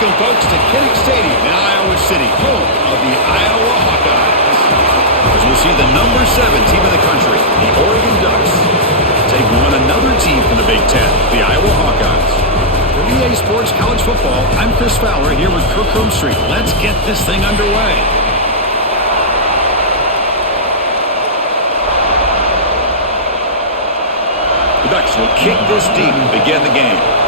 Welcome, folks, to Kinnick Stadium in Iowa City, home of the Iowa Hawkeyes. As we'll see the number 7 team in the country, the Oregon Ducks, take on another team from the Big Ten, the Iowa Hawkeyes. For EA Sports College Football, I'm Chris Fowler here with Kirk Street. Let's get this thing underway. The Ducks will kick this deep to begin the game.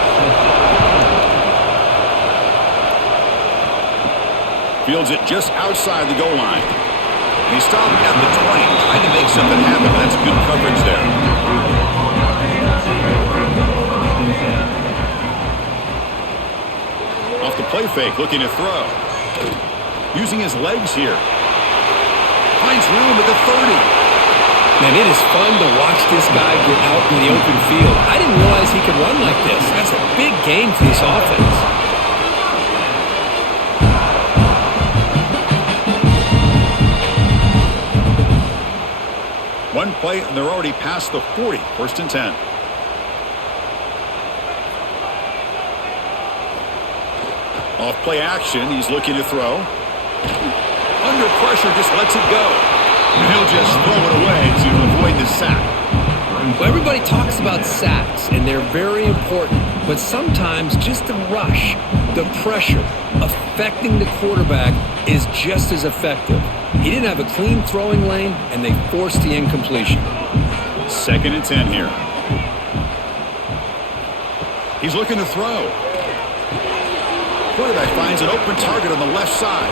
Fields it just outside the goal line. And he stopped at the 20, trying to make something happen. That's good coverage there. Off the play fake, looking to throw. Using his legs here. Finds room at the 30. Man, it is fun to watch this guy get out in the open field. I didn't realize he could run like this. That's a big gain for this offense. One play, and they're already past the 40. First and 10. Off play action, he's looking to throw. Under pressure, just lets it go. And he'll just throw it away to avoid the sack. Well, everybody talks about sacks, and they're very important. But sometimes just the rush, the pressure, affecting the quarterback is just as effective. He didn't have a clean throwing lane, and they forced the incompletion. Second and 10 here. He's looking to throw. Quarterback finds an open target on the left side.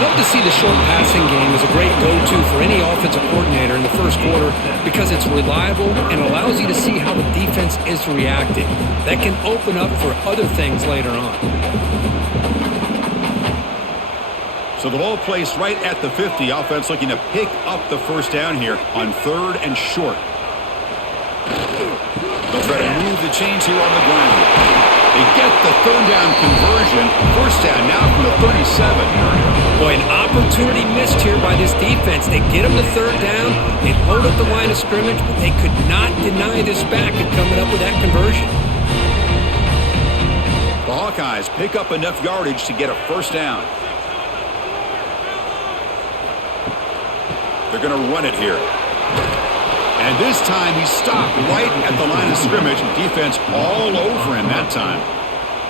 Love to see the short passing game as a great go-to for any offensive coordinator in the first quarter because it's reliable and allows you to see how the defense is reacting. That can open up for other things later on. So the ball placed right at the 50. Offense looking to pick up the first down here on 3rd and short. They'll try to move the chains here on the ground. They get the 3rd down conversion. First down now from the 37. Boy, an opportunity missed here by this defense. They get them to 3rd down. They load up the line of scrimmage, but they could not deny this back at coming up with that conversion. The Hawkeyes pick up enough yardage to get a first down. They're going to run it here. And this time he stopped right at the line of scrimmage. Defense all over him that time.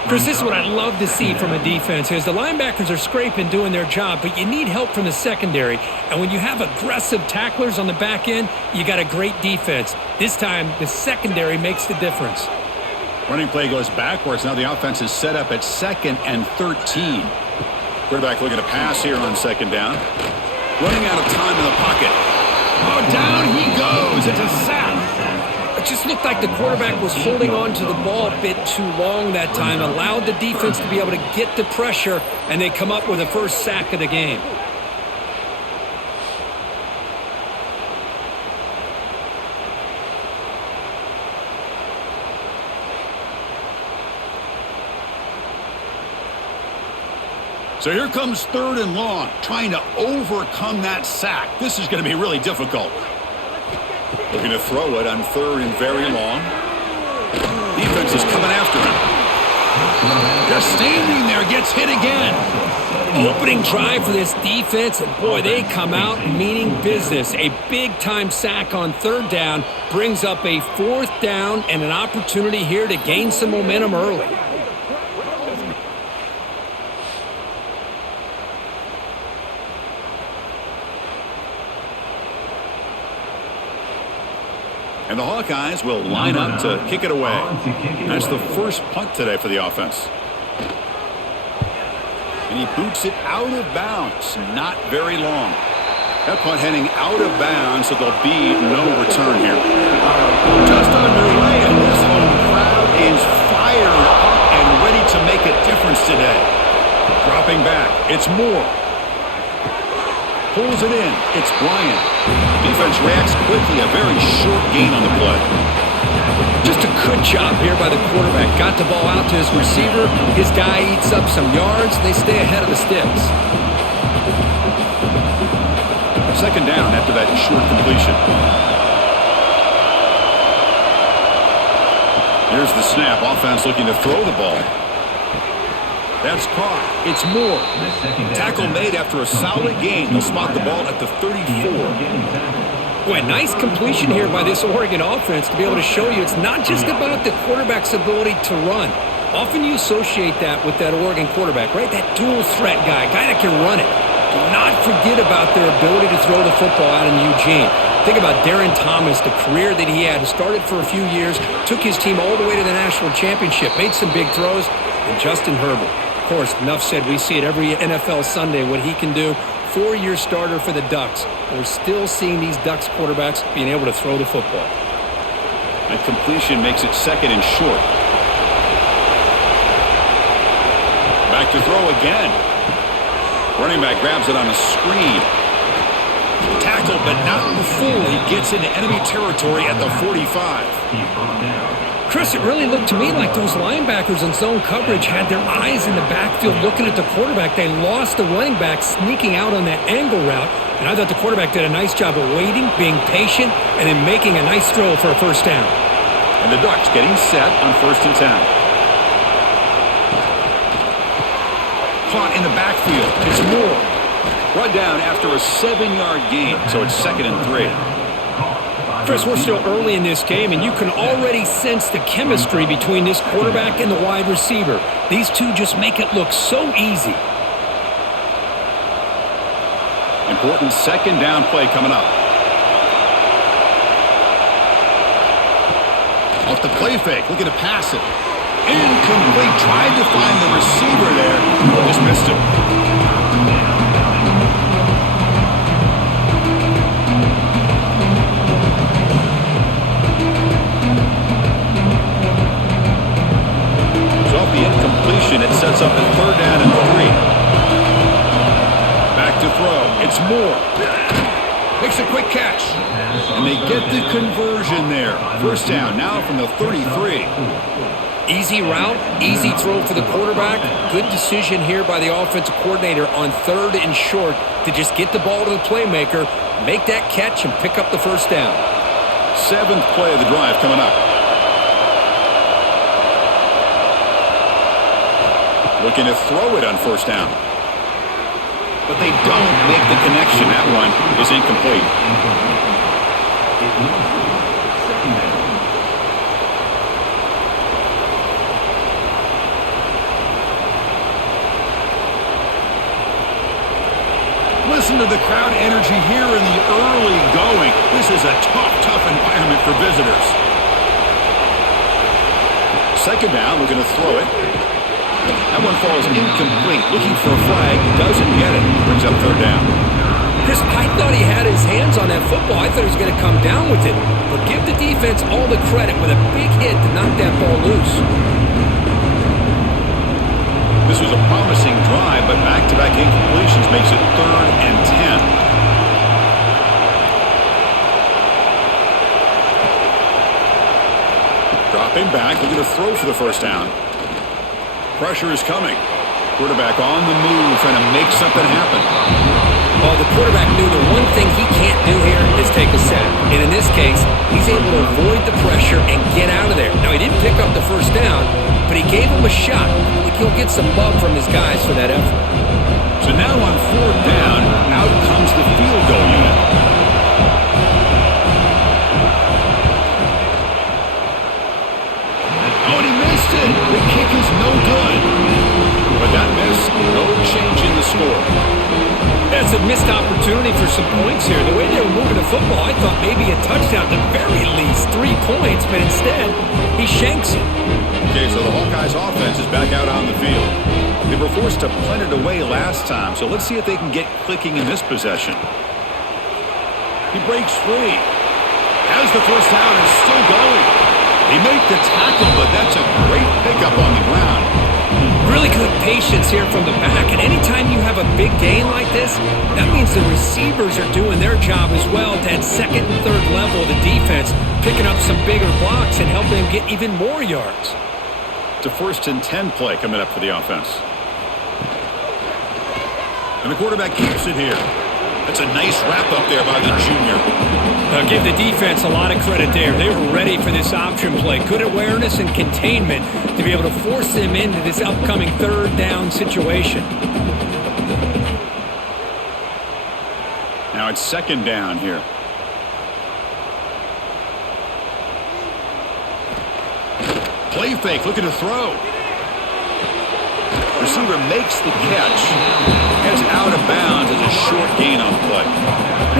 Chris, this is what I'd love to see from a defense is the linebackers are scraping, doing their job, but you need help from the secondary. And when you have aggressive tacklers on the back end, you got a great defense. This time, the secondary makes the difference. Running play goes backwards. Now the offense is set up at 2nd and 13. Quarterback looking to pass here on 2nd down. Running out of time in the pocket. Oh, down he goes. It's a sack. It just looked like the quarterback was holding on to the ball a bit too long that time, allowed the defense to be able to get the pressure, and they come up with the first sack of the game. So here comes 3rd and long, trying to overcome that sack. This is going to be really difficult. Looking to throw it on 3rd and very long. Defense is coming after him. Just standing there, gets hit again. Opening drive for this defense, and boy, they come out meaning business. A big-time sack on 3rd down brings up a 4th down and an opportunity here to gain some momentum early. And the Hawkeyes will line up to kick it away. That's the first punt today for the offense. And he boots it out of bounds. Not very long. That punt heading out of bounds, so there'll be no return here. Just underway, and this home crowd is fired up and ready to make a difference today. Dropping back, it's Moore. Pulls it in. It's Bryant. Defense reacts quickly. A very short gain on the play. Just a good job here by the quarterback. Got the ball out to his receiver. His guy eats up some yards. They stay ahead of the sticks. 2nd down after that short completion. Here's the snap. Offense looking to throw the ball. That's caught. It's Moore. Tackle made after a solid gain. They'll spot the ball at the 34. Boy, nice completion here by this Oregon offense to be able to show you it's not just about the quarterback's ability to run. Often you associate that with that Oregon quarterback, right? That dual threat guy that can run it. Do not forget about their ability to throw the football out in Eugene. Think about Darren Thomas, the career that he had. Started for a few years, took his team all the way to the national championship, made some big throws, and Justin Herbert. Of course, enough said, we see it every NFL Sunday what he can do. 4-year starter for the Ducks. We're still seeing these Ducks quarterbacks being able to throw the football. That completion makes it second and short. Back to throw again. Running back grabs it on a screen. Tackled, but not before he gets into enemy territory at the 45. Chris, it really looked to me like those linebackers in zone coverage had their eyes in the backfield looking at the quarterback. They lost the running back sneaking out on that angle route, and I thought the quarterback did a nice job of waiting, being patient, and then making a nice throw for a first down. And the Ducks getting set on 1st and 10. Caught in the backfield. It's Moore. Brought down after a 7-yard gain, so it's 2nd and 3. Chris, we're still early in this game, and you can already sense the chemistry between this quarterback and the wide receiver. These two just make it look so easy. Important 2nd down play coming up. Off the play fake, looking to pass it. Incomplete, tried to find the receiver there, just missed him. The incompletion, it sets up a 3rd down and 3. Back to throw. It's Moore. Makes a quick catch. And they get the conversion there. 1st down now from the 33. Easy route, easy throw for the quarterback. Good decision here by the offensive coordinator on 3rd and short to just get the ball to the playmaker, make that catch, and pick up the 1st down. 7th play of the drive coming up. Looking to throw it on 1st down. But they don't make the connection. That one is incomplete. Listen to the crowd energy here in the early going. This is a tough environment for visitors. 2nd down, looking to throw it. That one falls incomplete. Looking for a flag. Doesn't get it. Brings up 3rd down. Chris, I thought he had his hands on that football. I thought he was going to come down with it. But give the defense all the credit with a big hit to knock that ball loose. This was a promising drive, but back-to-back incompletions makes it 3rd and 10. Dropping back. Looking to throw for the 1st down. Pressure is coming. Quarterback on the move, trying to make something happen. Well, the quarterback knew the one thing he can't do here is take a sack. And in this case, he's able to avoid the pressure and get out of there. Now, he didn't pick up the 1st down, but he gave him a shot. I think he'll get some love from his guys for that effort. So now on 4th down, out comes the field goal unit. Oh, and he missed it. The kick is no good. But that miss, no change in the score. That's a missed opportunity for some points here. The way they were moving the football, I thought maybe a touchdown, at the very least 3 points, but instead, he shanks it. Okay, so the Hawkeyes offense is back out on the field. They were forced to punt it away last time, so let's see if they can get clicking in this possession. He breaks free. Has the 1st down and still going. They make the tackle, but that's a great pickup on the ground. Really good patience here from the back, and anytime you have a big gain like this, that means the receivers are doing their job as well at that 2nd and 3rd level of the defense, picking up some bigger blocks and helping them get even more yards. It's a 1st and 10 play coming up for the offense. And the quarterback keeps it here. That's a nice wrap-up there by the junior. I'll give the defense a lot of credit there. They were ready for this option play. Good awareness and containment to be able to force them into this upcoming third down situation. Now it's second down here. Play fake, looking to throw. Receiver makes the catch. Heads out of bounds as a short gain on the play.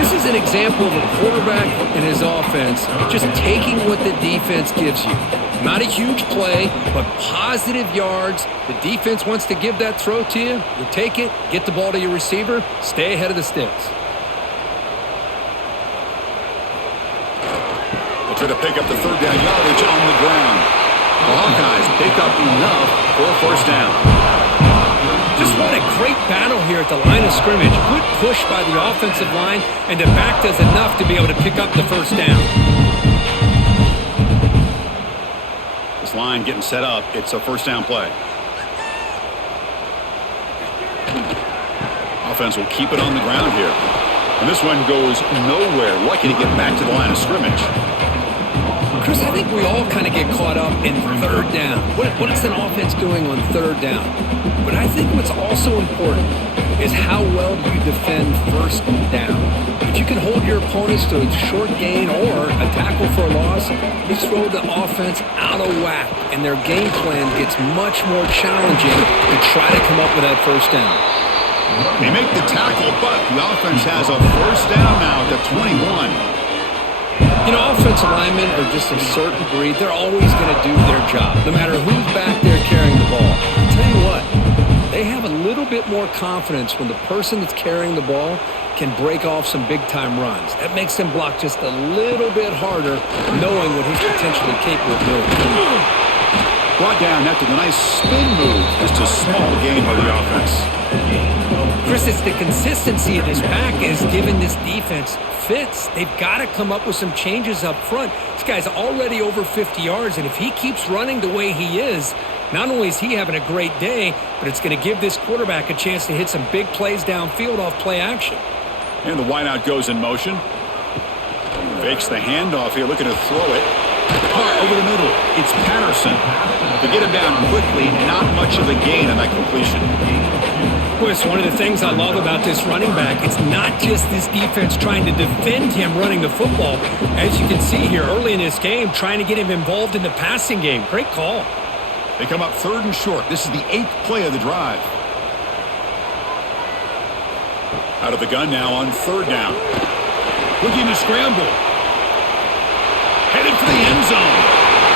This is an example of a quarterback and his offense just taking what the defense gives you. Not a huge play, but positive yards. The defense wants to give that throw to you. You take it, get the ball to your receiver, stay ahead of the sticks. They'll try to pick up the third down yardage on the ground. The Hawkeyes pick up enough for a first down. Just what a great battle here at the line of scrimmage. Good push by the offensive line, and the back does enough to be able to pick up the first down. This line getting set up. It's a first down play. Offense will keep it on the ground here. And this one goes nowhere. Lucky to get back to the line of scrimmage. Chris, I think we all kind of get caught up in third down. What is an offense doing on third down? But I think what's also important is how well do you defend first down. If you can hold your opponents to a short gain or a tackle for a loss, you throw the offense out of whack, and their game plan gets much more challenging to try to come up with that first down. They make the tackle, but the offense has a first down now at the 21. You know, offensive linemen are just a certain breed. They're always going to do their job, no matter who's back there carrying the ball. I'll tell you what, they have a little bit more confidence when the person that's carrying the ball can break off some big-time runs. That makes them block just a little bit harder, knowing what he's potentially capable of doing. Brought down after the nice spin move. Just a small gain by the offense. Chris, it's the consistency of this back is giving this defense fits. They've got to come up with some changes up front. This guy's already over 50 yards, and if he keeps running the way he is, not only is he having a great day, but it's going to give this quarterback a chance to hit some big plays downfield off play action. And the wideout goes in motion. Fakes the handoff here, looking to throw it. Hard over the middle. It's Patterson. To get him down quickly, not much of a gain on that completion. Chris, one of the things I love about this running back, it's not just this defense trying to defend him running the football. As you can see here early in this game, trying to get him involved in the passing game. Great call. They come up third and short. This is the 8th play of the drive. Out of the gun now on third down. Looking to scramble. Headed for the end zone.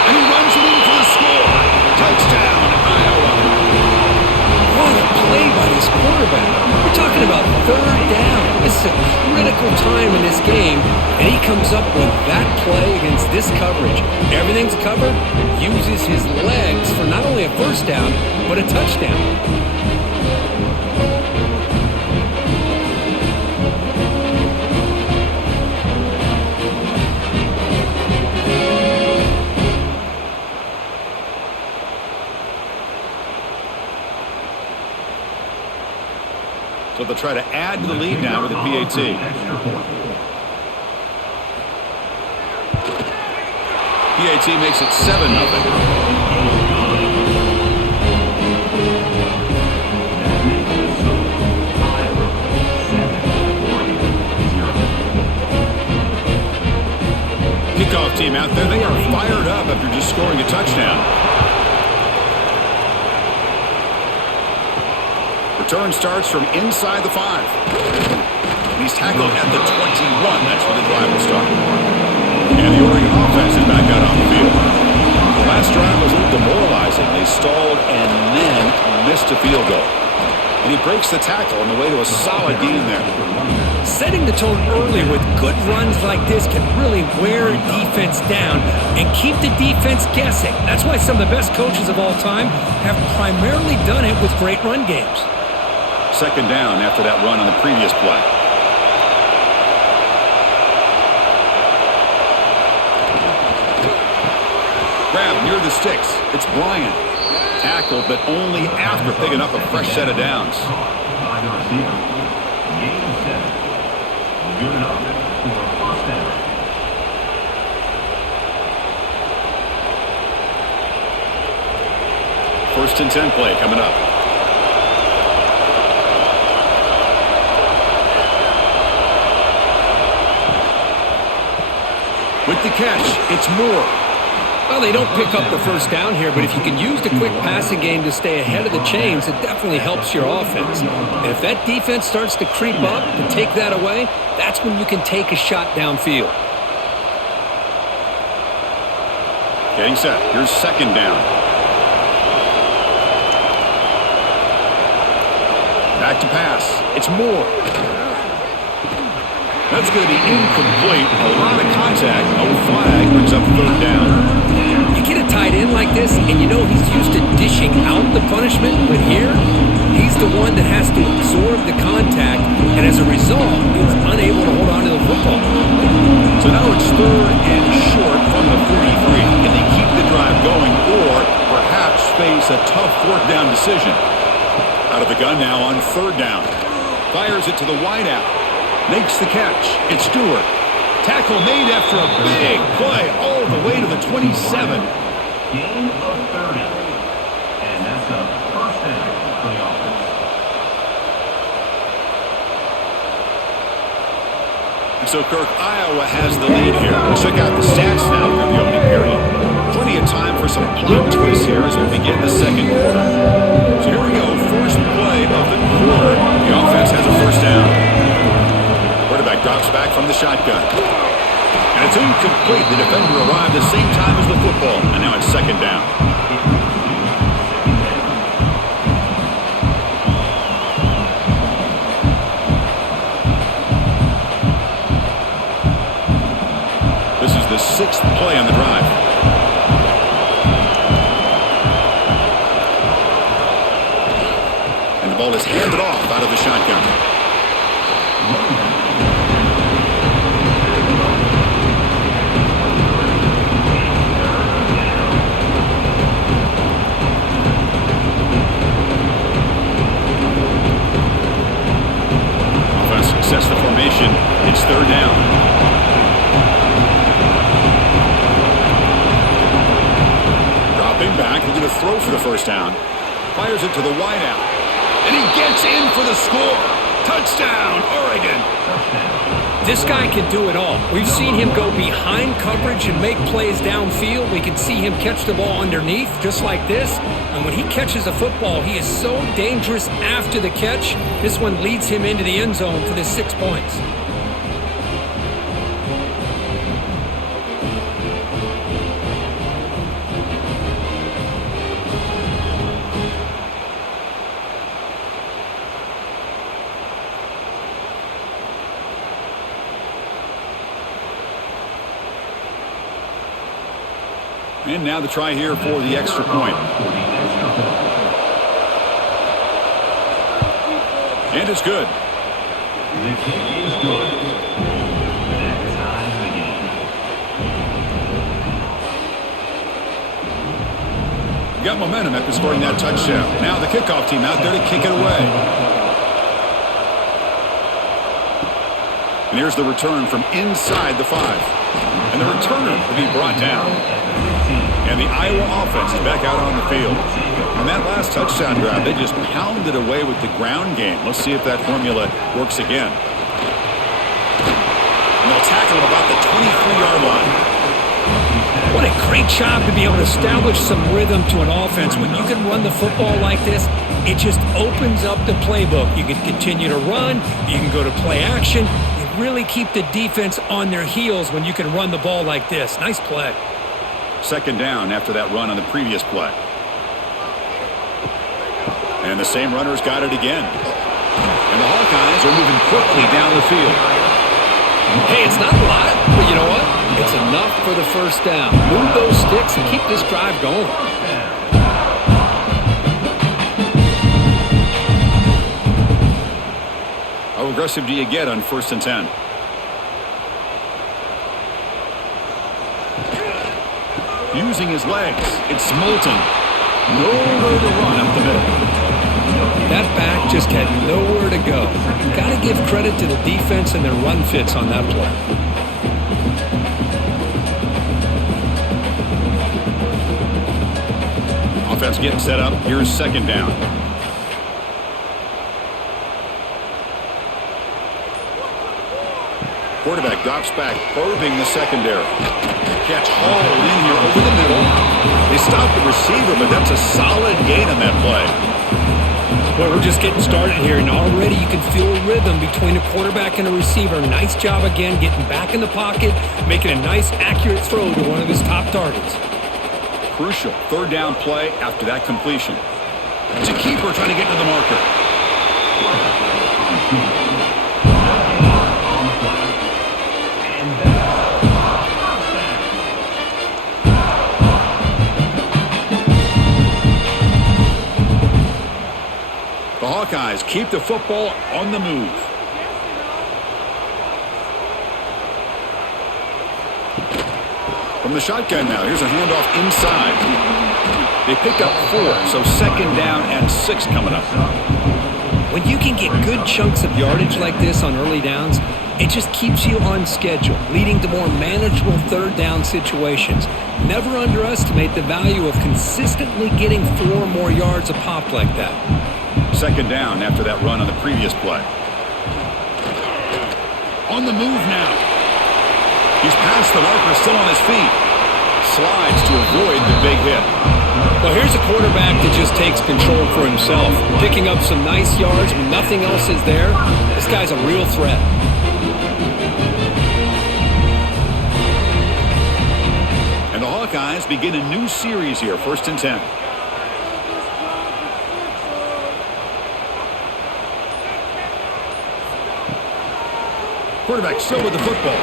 And he runs it in for the score. Touchdown, Iowa. What a play by this quarterback. We're talking about third down. This is a critical time in this game, and he comes up with that play against this coverage. Everything's covered, uses his legs for not only a first down, but a touchdown. So they'll try to add to the lead now with the PAT. PAT makes it 7-0. Kickoff team out there. They are fired up after just scoring a touchdown. Return starts from inside the 5. He's tackled at the 21. That's where the drive will start. And the Oregon offense is back out on the field. The last drive was a little demoralizing. They stalled and then missed a field goal. And he breaks the tackle on the way to a solid gain there. Setting the tone early with good runs like this can really wear a defense down and keep the defense guessing. That's why some of the best coaches of all time have primarily done it with great run games. Second down after that run on the previous play. Grab near the sticks. It's Bryant. Tackled, but only after picking up a fresh set of downs. Good enough for a first down. First and 10 play coming up. With the catch, it's Moore. Well, they don't pick up the first down here, but if you can use the quick passing game to stay ahead of the chains, it definitely helps your offense. And if that defense starts to creep up and take that away, that's when you can take a shot downfield. Getting set. Here's second down. Back to pass. It's Moore. That's going to be incomplete. A lot of contact. No flag. Brings up third down. You get a tight end like this, and you know he's used to dishing out the punishment, but here, he's the one that has to absorb the contact, and as a result, he's unable to hold on to the football. So now it's third and short from the 43. Can they keep the drive going or perhaps face a tough fourth down decision? Out of the gun now on third down. Fires it to the wideout. Makes the catch. It's Stewart. Tackle made after a big play all the way to the 27. Gain of 30. And that's a first down for the offense. And so, Kirk, Iowa has the lead here. We'll check out the stats now through the opening period. Plenty of time for some plot twists here as we begin the second quarter. So here we go. First play of the quarter. The offense has a first down. Quarterback drops back from the shotgun. And it's incomplete. The defender arrived the same time as the football. And now it's second down. This is the sixth play on the drive. And the ball is handed off out of the shotgun. Sets the formation. It's third down. Dropping back, looking to throw for the first down. Fires it to the wideout. And he gets in for the score. Touchdown, Oregon. This guy can do it all. We've seen him go behind coverage and make plays downfield. We can see him catch the ball underneath, just like this. And when he catches a football, he is so dangerous after the catch. This one leads him into the end zone for the 6 points. And now the try here for the extra point. And it's good. The kick is good. That ties the game. Got momentum after scoring that touchdown. Now the kickoff team out there to kick it away. And here's the return from inside the 5. And the returner will be brought down. And the Iowa offense is back out on the field. On that last touchdown drive, they just pounded away with the ground game. Let's see if that formula works again. And they'll tackle him about the 23-yard line. What a great job to be able to establish some rhythm to an offense. When you can run the football like this, it just opens up the playbook. You can continue to run. You can go to play action. You really keep the defense on their heels when you can run the ball like this. Nice play. Second down after that run on the previous play. And the same runner's got it again. And the Hawkeyes are moving quickly down the field. Hey, it's not a lot, but you know what? It's enough for the first down. Move those sticks and keep this drive going. How aggressive do you get on 1st and 10? Using his legs, it's Moulton. Nowhere to run up the middle. That back just had nowhere to go. Got to give credit to the defense and their run fits on that play. Offense getting set up. Here's second down. Quarterback drops back, probing the secondary. Catch hauled in here over the middle. They stopped the receiver, but that's a solid gain on that play. Well, we're just getting started here, and already you can feel a rhythm between a quarterback and a receiver. Nice job again getting back in the pocket, making a nice, accurate throw to one of his top targets. Crucial third down play after that completion. It's a keeper trying to get to the marker. The Hawkeyes keep the football on the move. From the shotgun now, here's a handoff inside. They pick up 4, so second down and 6 coming up. When you can get good chunks of yardage like this on early downs, it just keeps you on schedule, leading to more manageable third down situations. Never underestimate the value of consistently getting 4 more yards a pop like that. Second down after that run on the previous play. On the move now. He's past the marker, still on his feet. Slides to avoid the big hit. Well, here's a quarterback that just takes control for himself, picking up some nice yards when nothing else is there. This guy's a real threat. And the Hawkeyes begin a new series here, 1st and 10. Quarterback still with the football.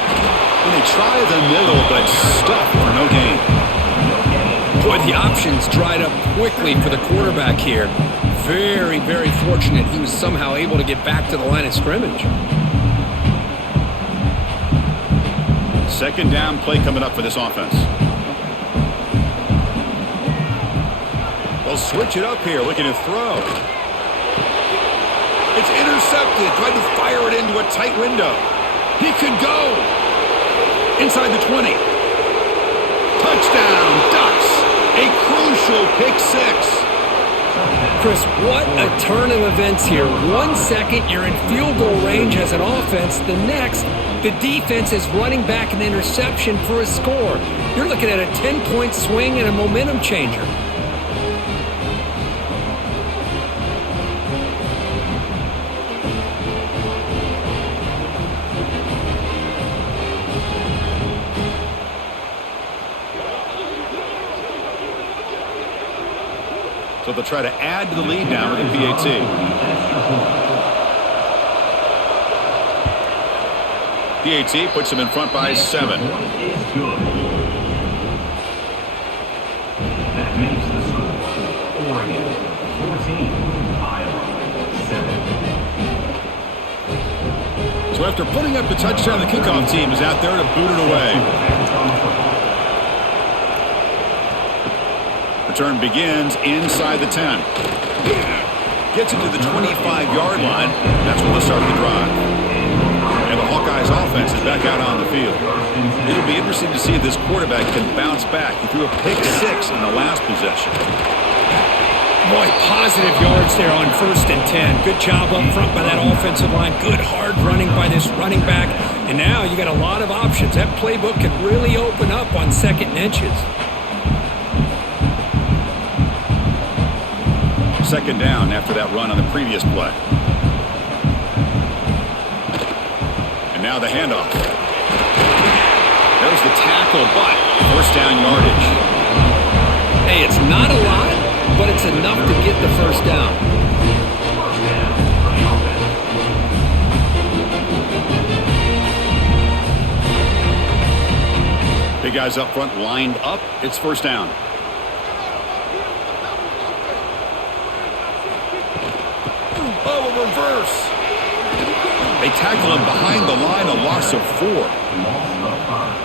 And they try the middle, but stuffed for no gain. Boy, the options dried up quickly for the quarterback here. Very, very fortunate he was somehow able to get back to the line of scrimmage. Second down play coming up for this offense. They'll switch it up here, looking to throw. It's intercepted, tried to fire it into a tight window. He could go. Inside the 20. Touchdown, Ducks. A crucial pick 6. Chris, what a turn of events here. 1 second, you're in field goal range as an offense. The next, the defense is running back an interception for a score. You're looking at a 10-point swing and a momentum changer. So they'll try to add to the lead now with a PAT. PAT puts them in front by 7. That makes the score Oregon 14, Iowa 7. So after putting up the touchdown, the kickoff team is out there to boot it away. Return begins inside the 10. Gets it to the 25-yard line. That's when they'll start the drive. And the Hawkeyes offense is back out on the field. It'll be interesting to see if this quarterback can bounce back. He threw a pick 6 in the last possession. Boy, positive yards there on 1st and 10. Good job up front by that offensive line. Good hard running by this running back. And now you got a lot of options. That playbook can really open up on 2nd and inches. Second down after that run on the previous play. And now the handoff. There's the tackle, but 1st down yardage. Hey, it's not a lot, but it's enough to get the 1st down. Big guys up front lined up. It's 1st down. Reverse. They tackle him behind the line, a loss of 4.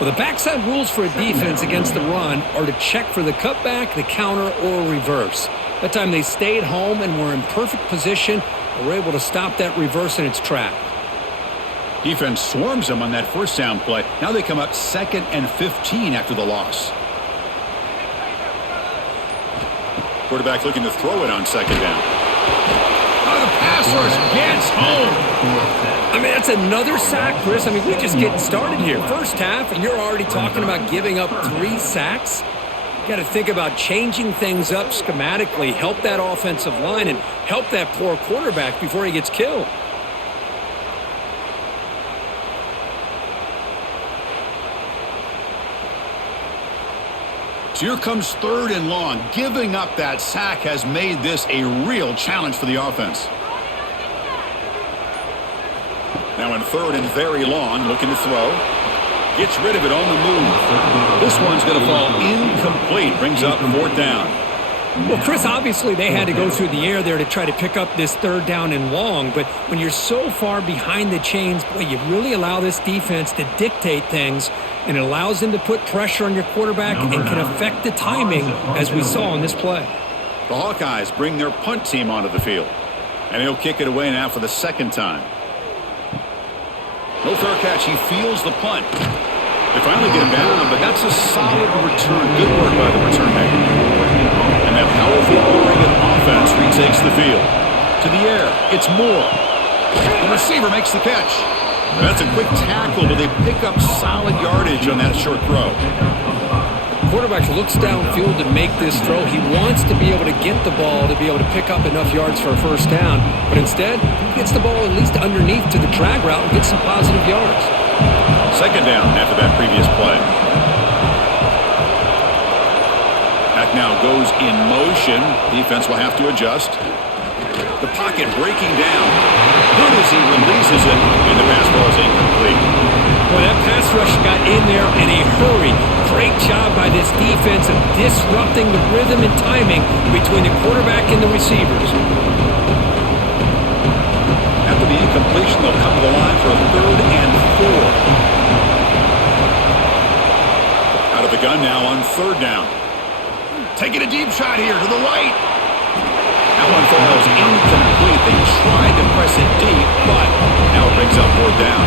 Well, the backside rules for a defense against the run are to check for the cutback, the counter, or reverse. That time they stayed home and were in perfect position and were able to stop that reverse in its track. Defense swarms them on that first down play. Now they come up 2nd and 15 after the loss. Quarterback looking to throw it on 2nd down. Oh, the pass rush gets home. I mean, that's another sack, Chris. I mean, we're just getting started here. First half, and you're already talking about giving up 3 sacks. You got to think about changing things up schematically, help that offensive line, and help that poor quarterback before he gets killed. So here comes 3rd and long. Giving up that sack has made this a real challenge for the offense. Now in 3rd and very long, looking to throw. Gets rid of it on the move. This one's going to fall incomplete. Brings up 4th down. Well, Chris, obviously they had to go through the air there to try to pick up this 3rd down and long, but when you're so far behind the chains, boy, you really allow this defense to dictate things, and it allows them to put pressure on your quarterback and can affect the timing, as we saw in this play. The Hawkeyes bring their punt team onto the field, and he'll kick it away now for the 2nd time. No fair catch. He feels the punt. They finally get him down, but that's a solid return. Good work by the return man. And that powerful Oregon offense retakes the field. To the air, it's Moore. The receiver makes the catch. That's a quick tackle, but they pick up solid yardage on that short throw. Quarterback looks downfield to make this throw. He wants to be able to get the ball to be able to pick up enough yards for a first down, but instead, he gets the ball at least underneath to the drag route and gets some positive yards. 2nd down after that previous play. Back now goes in motion. Defense will have to adjust. The pocket breaking down. Good as he releases it, and the pass ball is incomplete. Boy, that pass rush got in there in a hurry. Great job by this defense of disrupting the rhythm and timing between the quarterback and the receivers. After the incompletion, they'll come to the line for a 3rd and 4. Out of the gun now on 3rd down. Taking a deep shot here to the right. That one falls incomplete. They tried to press it deep, but now it brings up 4th down.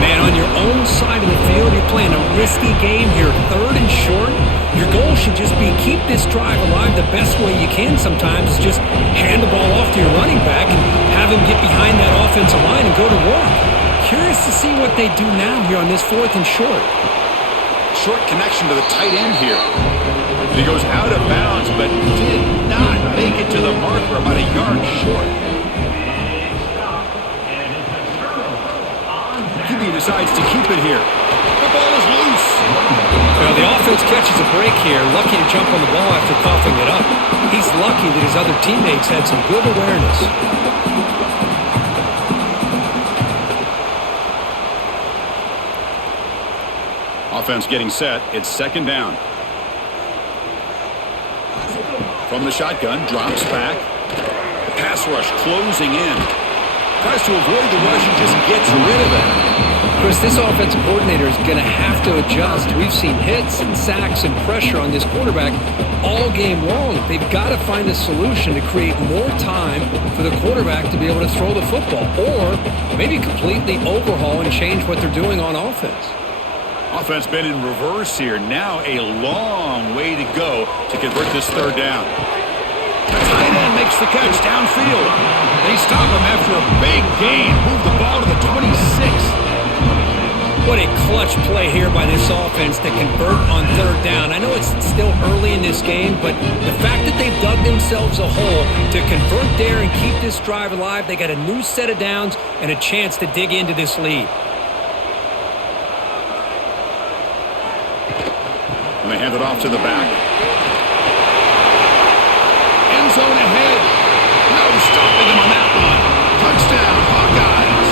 Man, on your own side of the field, you're playing a risky game here. 3rd and short. Your goal should just be keep this drive alive the best way you can sometimes. Is just hand the ball off to your running back and have him get behind that offensive line and go to work. Curious to see what they do now here on this 4th and short. Short connection to the tight end here. He goes out of bounds, but did not make it to the marker, about a yard short. QB decides to keep it here. The ball is loose. Well, the offense catches a break here, lucky to jump on the ball after coughing it up. He's lucky that his other teammates had some good awareness. Offense getting set. It's 2nd down. From the shotgun, drops back. The pass rush closing in. Tries to avoid the rush and just gets rid of it. Chris, this offensive coordinator is going to have to adjust. We've seen hits and sacks and pressure on this quarterback all game long. They've got to find a solution to create more time for the quarterback to be able to throw the football, or maybe completely overhaul and change what they're doing on offense. Offense been in reverse here. Now a long way to go to convert this 3rd down. The tight end makes the catch downfield. They stop him after a big gain. Move the ball to the 26. What a clutch play here by this offense to convert on 3rd down. I know it's still early in this game, but the fact that they've dug themselves a hole to convert there and keep this drive alive, they got a new set of downs and a chance to dig into this lead. And they hand it off to the back. End zone ahead. No stopping him on that one. Touchdown, Hawkeyes.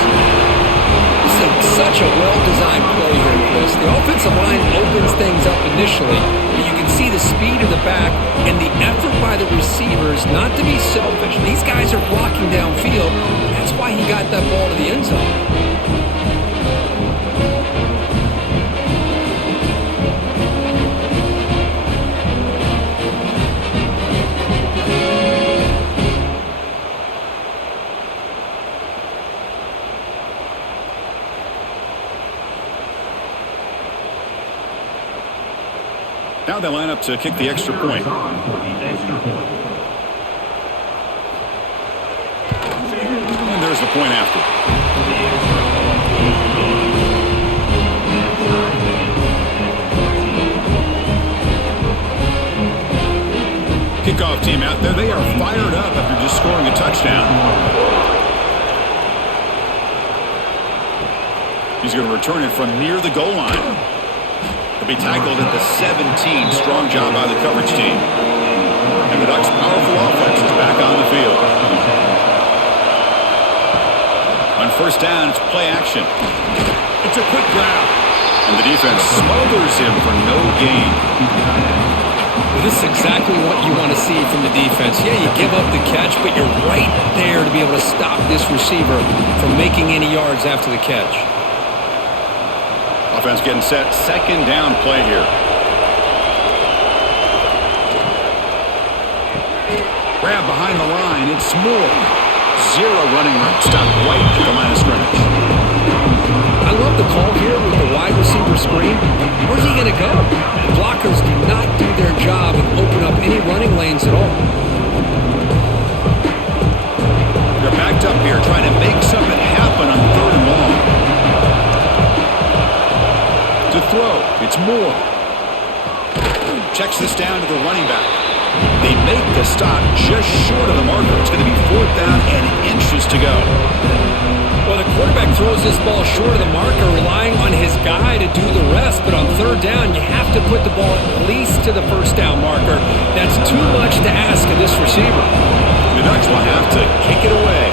This is such a well-designed play here, Chris. The offensive line opens things up initially, but you can see the speed of the back and the effort by the receivers not to be selfish. These guys are blocking downfield. That's why he got that ball to the end zone. Now they line up to kick the extra point. And there's the point after. Kickoff team out there. They are fired up after just scoring a touchdown. He's going to return it from near the goal line. He'll be tackled at the 17. Strong job by the coverage team. And the Ducks' powerful offense is back on the field. On first down, it's play action. It's a quick grab. And the defense smothers him for no gain. Well, this is exactly what you want to see from the defense. Yeah, you give up the catch, but you're right there to be able to stop this receiver from making any yards after the catch. Offense getting set. Second down play here. Grab behind the line. It's Moore. Zero running room. Stop right at the line of scrimmage. I love the call here with the wide receiver screen. Where's he going to go? The blockers do not do their job and open up any running lanes at all. They're backed up here trying to make something happen on third and long. To throw, it's Moore. Checks this down to the running back. They make the stop just short of the marker. It's going to be fourth down and inches to go. Well, the quarterback throws this ball short of the marker, relying on his guy to do the rest. But on third down, you have to put the ball at least to the first down marker. That's too much to ask of this receiver. The Ducks will have to kick it away.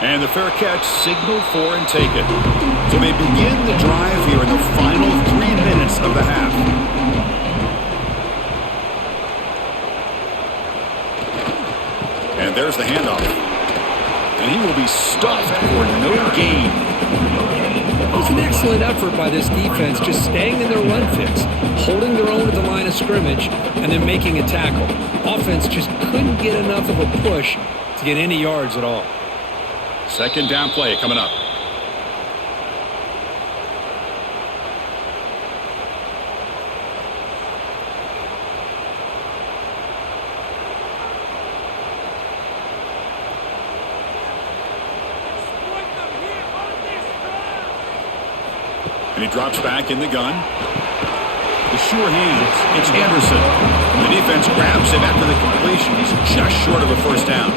And the fair catch, signal for and take it. So they begin the drive here in the final 3 minutes of the half. And there's the handoff. And he will be stuffed for no gain. It was an excellent effort by this defense, just staying in their run fix, holding their own at the line of scrimmage, and then making a tackle. Offense just couldn't get enough of a push to get any yards at all. Second down play coming up. And he drops back in the gun. The sure hands. It's Anderson. The defense grabs him after the completion. He's just short of a first down.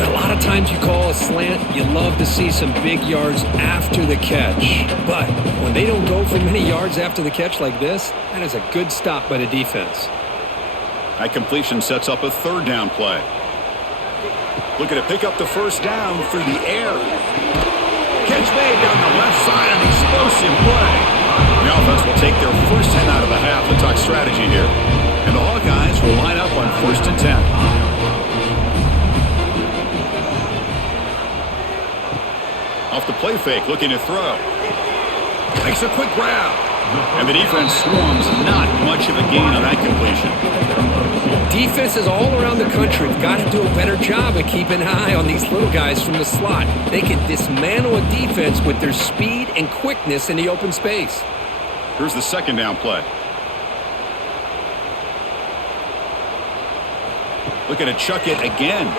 A lot of times you call a slant, you love to see some big yards after the catch. But when they don't go for many yards after the catch like this, that is a good stop by the defense. That completion sets up a third down play. Looking to pick up the first down through the air. Catch made down the left side, an explosive play. The offense will take their first 10 out of the half. The Ducks strategy here. And the Hawkeyes will line up on first and 10. Off the play fake, looking to throw. Makes a quick grab. And the defense swarms. Not much of a gain on that completion. Defenses all around the country have got to do a better job of keeping an eye on these little guys from the slot. They can dismantle a defense with their speed and quickness in the open space. Here's the second down play. Looking to chuck it again.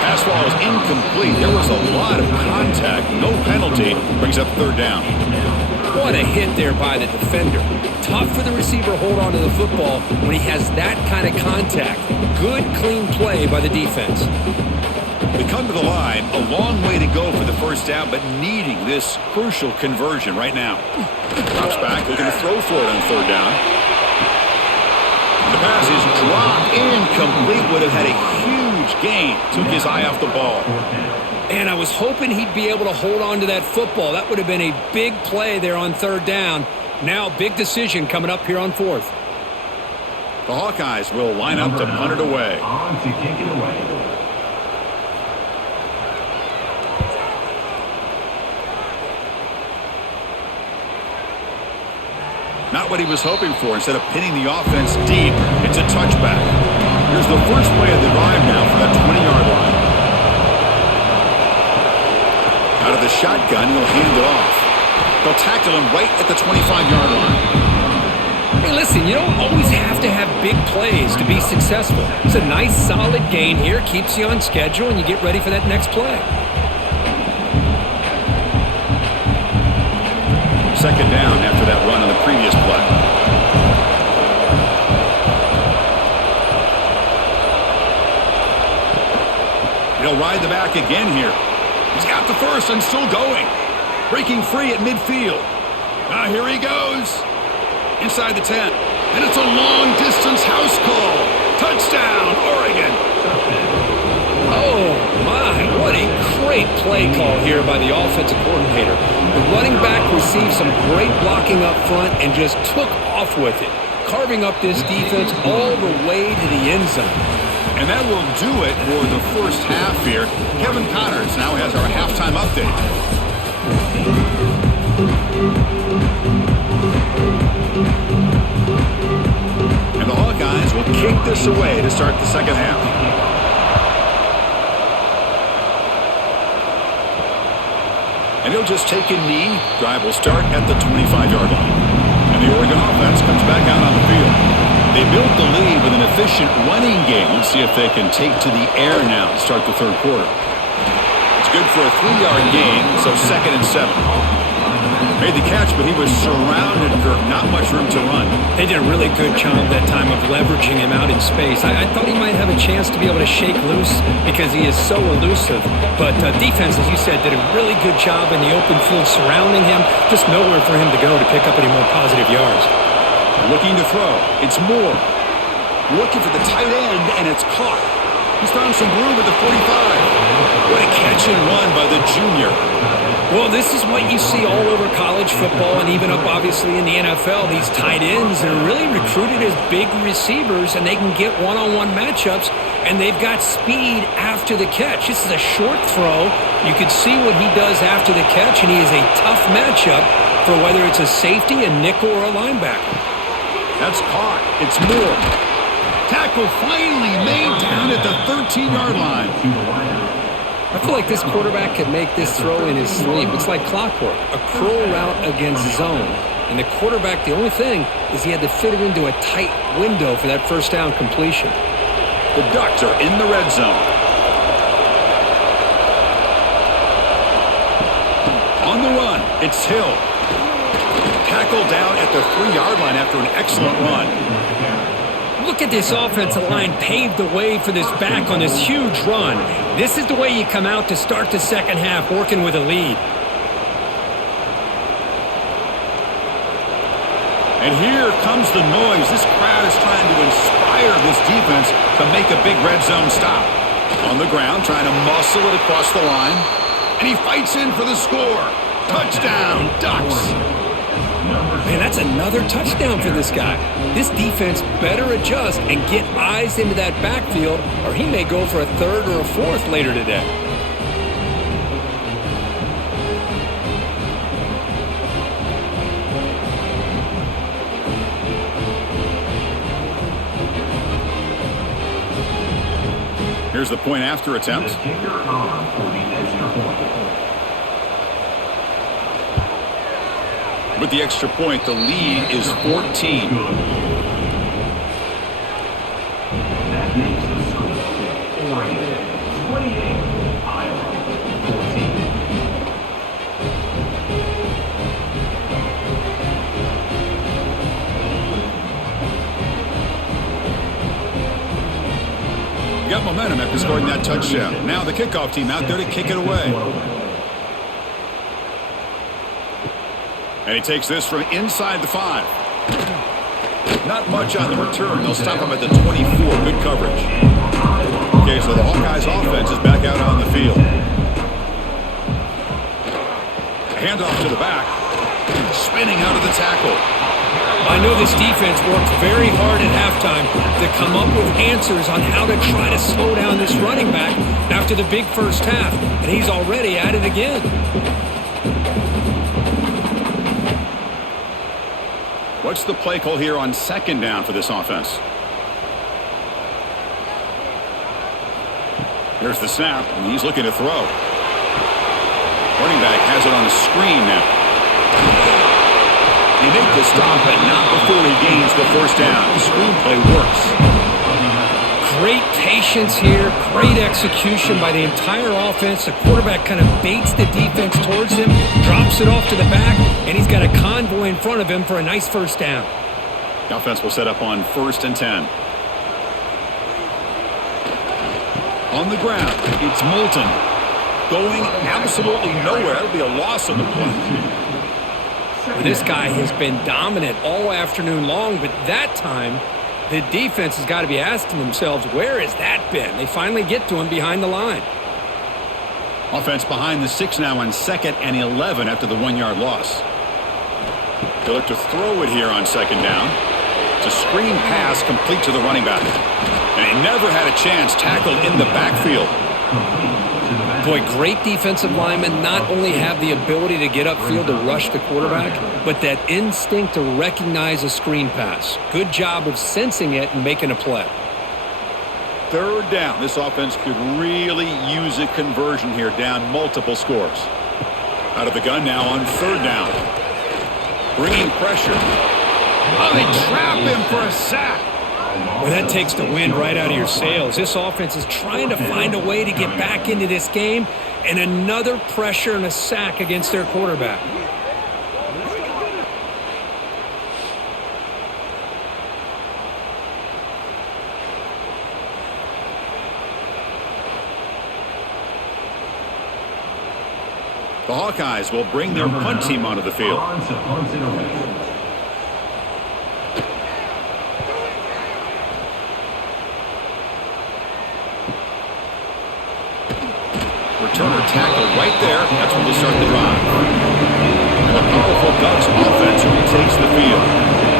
Pass ball is incomplete. There was a lot of contact. No penalty. Brings up third down. What a hit there by the defender. Tough for the receiver to hold on to the football when he has that kind of contact. Good, clean play by the defense. They come to the line. A long way to go for the first down, but needing this crucial conversion right now. Drops back, looking to throw for it on third down. The pass is dropped. Incomplete. Would have had a huge gain. Took his eye off the ball. And I was hoping he'd be able to hold on to that football. That would have been a big play there on third down. Now, big decision coming up here on fourth. The Hawkeyes will line up to punt it away. On to kick it away. Not what he was hoping for. Instead of pinning the offense deep, it's a touchback. Here's the first play of the drive now for that 20-yard line. Out of the shotgun, he'll hand it off. They'll tackle him right at the 25-yard line. Hey, listen, you don't always have to have big plays to be successful. It's a nice, solid gain here. Keeps you on schedule, and you get ready for that next play. Second down after that run on the previous play. He'll ride the back again here. He's got the first and still going. Breaking free at midfield. Here he goes. Inside the 10. And it's a long-distance house call. Touchdown, Oregon. Oh, my. What a great play call here by the offensive coordinator. The running back received some great blocking up front and just took off with it, carving up this defense all the way to the end zone. And that will do it for the first half here. Kevin Connors now has our halftime update. And the Hawkeyes will kick this away to start the second half. And he'll just take a knee. Drive will start at the 25-yard line. And the Oregon offense comes back out on the field. They built the lead with an efficient running game. Let's see if they can take to the air now to start the third quarter. It's good for a 3-yard gain, so 2nd and 7. Made the catch, but he was surrounded, Kirk. Not much room to run. They did a really good job that time of leveraging him out in space. I thought he might have a chance to be able to shake loose because he is so elusive. But defense, as you said, did a really good job in the open field surrounding him. Just nowhere for him to go to pick up any more positive yards. Looking to throw. It's Moore. Looking for the tight end, and it's caught. He's found some room at the 45. What a catch and run by the junior. Well, this is what you see all over college football and even up, obviously, in the NFL. These tight ends are really recruited as big receivers, and they can get one-on-one matchups, and they've got speed after the catch. This is a short throw. You can see what he does after the catch, and he is a tough matchup for whether it's a safety, a nickel, or a linebacker. That's caught. It's Moore. Tackle finally made down at the 13-yard line. I feel like this quarterback could make this throw in his sleep. It's like clockwork, a curl route against zone. And the quarterback, the only thing is he had to fit it into a tight window for that first down completion. The Ducks are in the red zone. On the run, it's Hill. Tackled down at the 3-yard line after an excellent run. Look at this offensive line paved the way for this back on this huge run. This is the way you come out to start the second half, working with a lead. And here comes the noise. This crowd is trying to inspire this defense to make a big red zone stop. On the ground, trying to muscle it across the line. And he fights in for the score. Touchdown, Ducks. Man, that's another touchdown for this guy. This defense better adjust and get eyes into that backfield, or he may go for a third or a fourth later today. Here's the point after attempt. The kicker on for the extra point. With the extra point, the lead is 14. That makes the score Oregon 28, Iowa 14. Got momentum after scoring that touchdown. Now the kickoff team out there to kick it away. And he takes this from inside the 5. Not much on the return. They'll stop him at the 24. Good coverage. Okay, so the Hawkeyes offense is back out on the field. Handoff to the back. Spinning out of the tackle. I know this defense worked very hard at halftime to come up with answers on how to try to slow down this running back after the big first half, and he's already at it again. What's the play call here on second down for this offense? Here's the snap, and he's looking to throw. Running back has it on a screen now. They make the stop, but not before he gains the first down. The screenplay works. Great patience here, great execution by the entire offense. The quarterback kind of baits the defense towards him, drops it off to the back, and he's got a convoy in front of him for a nice first down. The offense will set up on 1st and 10. On the ground, it's Moulton. Going absolutely nowhere. That'll be a loss on the play. Well, this guy has been dominant all afternoon long, but that time, the defense has got to be asking themselves, where has that been? They finally get to him behind the line. Offense behind the 6 now on 2nd and 11 after the 1-yard loss. They'll look to throw it here on 2nd down. It's a screen pass complete to the running back. And he never had a chance tackled in the backfield. Boy, great defensive linemen not only have the ability to get upfield to rush the quarterback, but that instinct to recognize a screen pass. Good job of sensing it and making a play. 3rd down. This offense could really use a conversion here, down multiple scores. Out of the gun now on 3rd down. Bringing pressure. Oh, they trap him for a sack. Well, that takes the wind right out of your sails. This offense is trying to find a way to get back into this game, and another pressure and a sack against their quarterback. The Hawkeyes will bring their punt team onto the field. Returner tackle right there. That's when we'll start the drive. And the powerful Ducks offense retakes the field.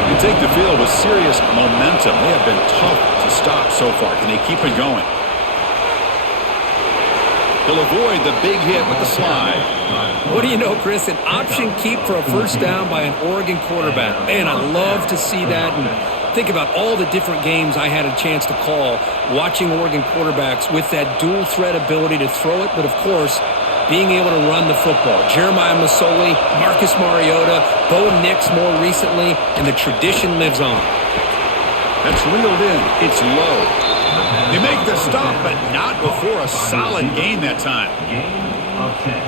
They take the field with serious momentum. They have been tough to stop so far. Can they keep it going? He'll avoid the big hit with the slide. What do you know, Chris? An option keep for a first down by an Oregon quarterback. Man, I love to see that. And think about all the different games I had a chance to call watching Oregon quarterbacks with that dual threat ability to throw it, but of course, being able to run the football. Jeremiah Masoli, Marcus Mariota, Bo Nix more recently, and the tradition lives on. That's reeled in. It's low. They make the stop, but not before a solid gain that time.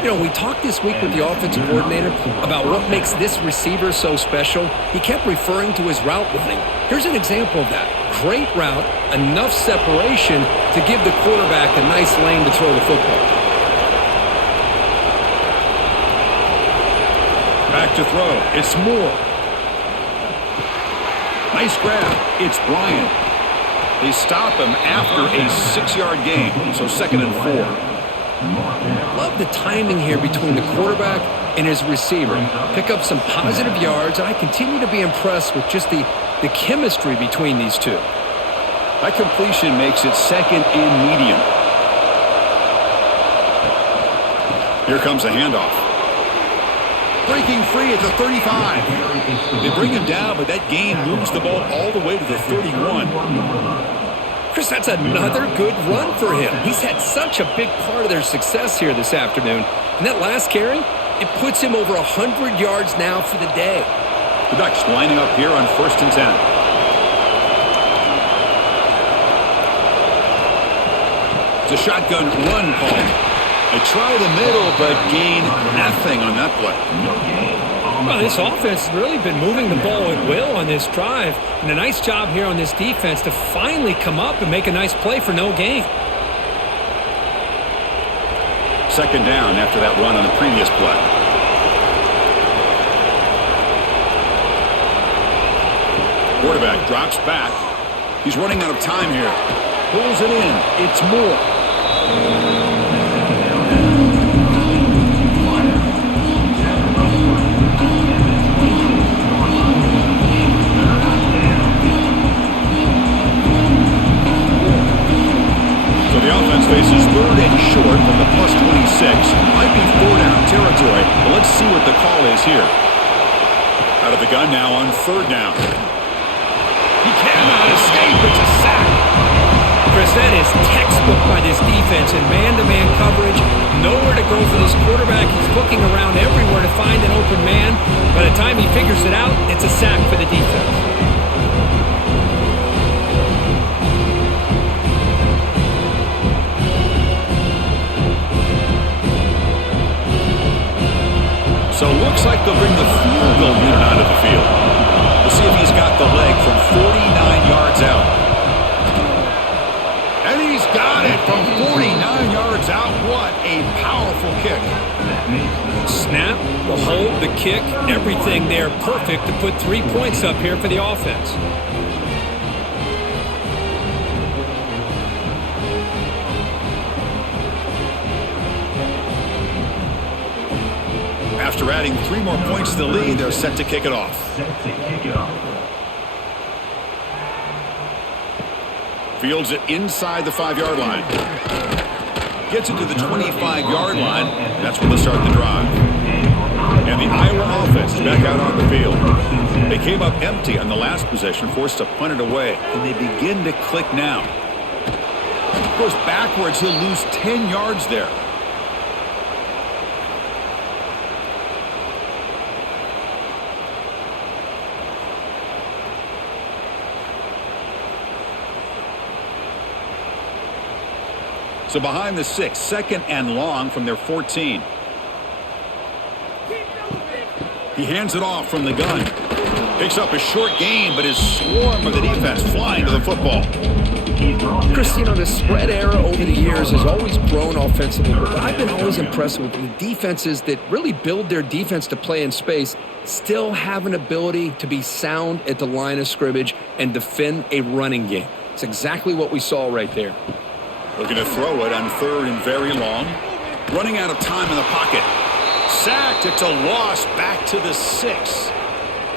You know, we talked this week with the offensive coordinator about what makes this receiver so special. He kept referring to his route running. Here's an example of that. Great route, enough separation to give the quarterback a nice lane to throw the football. Back to throw. It's Moore. Nice grab. It's Bryant. They stop him after a 6-yard gain, so 2nd and 4. Love the timing here between the quarterback and his receiver. Pick up some positive yards, and I continue to be impressed with just the chemistry between these two. That completion makes it 2nd and medium. Here comes a handoff. Breaking free at the 35. They bring him down, but that gain moves the ball all the way to the 31. Chris, that's another good run for him. He's had such a big part of their success here this afternoon. And that last carry, it puts him over 100 yards now for the day. The Ducks lining up here on 1st and 10. It's a shotgun run call. They try the middle, but gain nothing on that play. Well, this offense has really been moving the ball at will on this drive. And a nice job here on this defense to finally come up and make a nice play for no gain. 2nd down after that run on the previous play. Quarterback drops back. He's running out of time here. Pulls it in. It's Moore. Faces 3rd and short from the +26. Might be 4-down territory, but let's see what the call is here. Out of the gun now on 3rd down. He cannot escape. It's a sack. Chris, that is textbook by this defense in man-to-man coverage. Nowhere to go for this quarterback. He's looking around everywhere to find an open man. By the time he figures it out, it's a sack for the defense. So it looks like they'll bring the field goal unit out of the field. We'll see if he's got the leg from 49 yards out. And he's got it from 49 yards out. What a powerful kick. Snap, the hold, the kick, everything there perfect to put 3 points up here for the offense. After adding 3 more points to the lead, they're set to kick it off. Fields it inside the 5-yard line. Gets it to the 25-yard line. That's when they'll start the drive. And the Iowa offense is back out on the field. They came up empty on the last possession, forced to punt it away. And they begin to click now. Of course, backwards, he'll lose 10 yards there. So behind the 6, second and long from their 14. He hands it off from the gun. Picks up a short gain, but is swarmed by the defense flying to the football. Chris, you know, the spread era over the years has always grown offensively, but I've been always impressed with the defenses that really build their defense to play in space, still have an ability to be sound at the line of scrimmage and defend a running game. It's exactly what we saw right there. Looking to throw it on 3rd and very long. Running out of time in the pocket. Sacked. It's a loss back to the 6.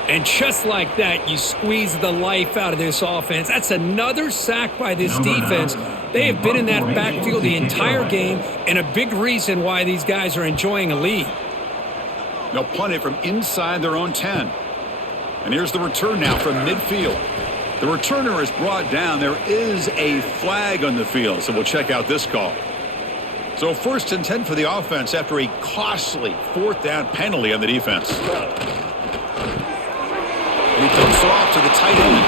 And just like that, you squeeze the life out of this offense. That's another sack by this defense. They have been in that backfield the entire game, and a big reason why these guys are enjoying a lead. They'll punt it from inside their own 10. And here's the return now from midfield. The returner is brought down. There is a flag on the field, so we'll check out this call. So 1st and 10 for the offense after a costly 4th down penalty on the defense. And he dumps it off to the tight end.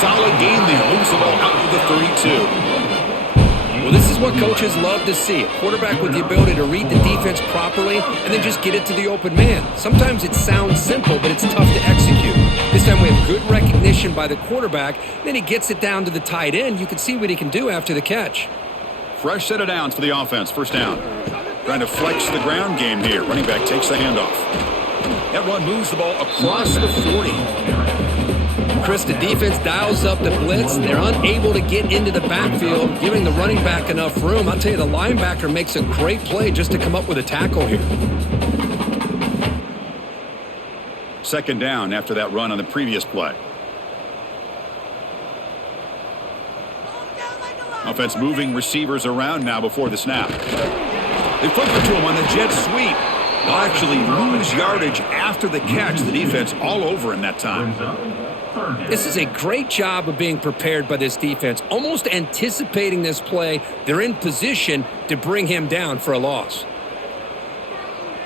Solid gain there. Moves the ball out to the 32. Well, this is what coaches love to see. A quarterback with the ability to read the defense properly and then just get it to the open man. Sometimes it sounds simple, but it's tough to execute. This time we have good recognition by the quarterback. Then he gets it down to the tight end. You can see what he can do after the catch. Fresh set of downs for the offense. 1st down. Trying to flex the ground game here. Running back takes the handoff. That run moves the ball across the 40. Chris, the defense dials up the blitz. They're unable to get into the backfield, giving the running back enough room. I'll tell you, the linebacker makes a great play just to come up with a tackle here. 2nd down after that run on the previous play. Offense moving receivers around now before the snap. They flip it to him on the jet sweep. They'll actually lose yardage after the catch. The defense all over him that time. This is a great job of being prepared by this defense, almost anticipating this play. They're in position to bring him down for a loss.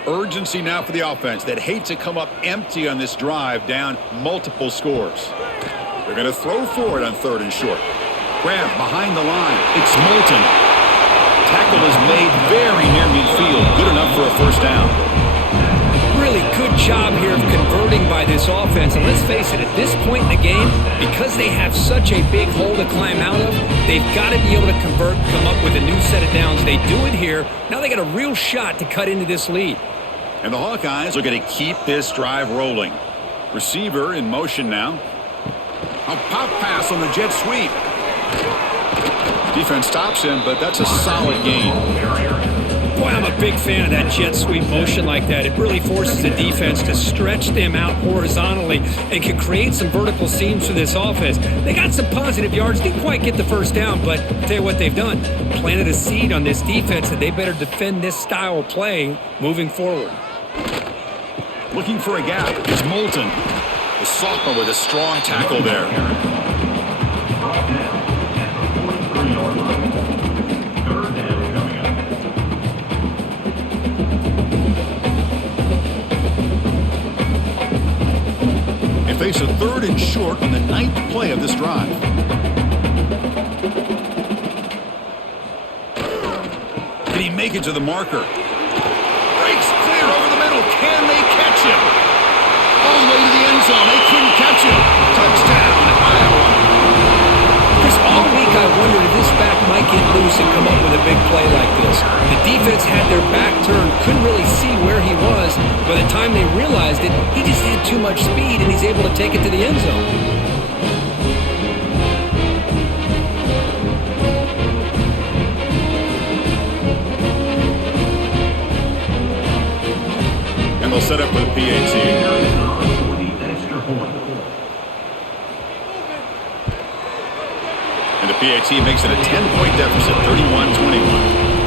Urgency now for the offense that hate to come up empty on this drive, down multiple scores. They're going to throw for it on 3rd and short. Grab behind the line. It's Moulton. Tackle is made very near midfield. Good enough for a 1st down. Really good job here of converting by this offense. And let's face it, at this point in the game, because they have such a big hole to climb out of, they've got to be able to convert, come up with a new set of downs. They do it here. Now they got a real shot to cut into this lead. And the Hawkeyes are going to keep this drive rolling. Receiver in motion now. A pop pass on the jet sweep. Defense stops him, but that's a solid gain. Boy, I'm a big fan of that jet sweep motion like that. It really forces the defense to stretch them out horizontally and can create some vertical seams for this offense. They got some positive yards. Didn't quite get the 1st down, but I'll tell you what they've done. Planted a seed on this defense that they better defend this style of play moving forward. Looking for a gap is Moulton. The sophomore with a strong tackle there. face a 3rd and short on the 9th play of this drive. Can he make it to the marker? Breaks clear over the middle. Can they catch him? All the way to the end zone. They couldn't catch him. Touchdown, Iowa. Chris, all week I wondered if this back might get loose and come up with a big play like this. The defense had their back turned, couldn't really see where he was. By the time they realized it, he just had too much speed, and he's able to take it to the end zone. And they'll set up for the PAT. And the PAT makes it a 10-point deficit, 31-21.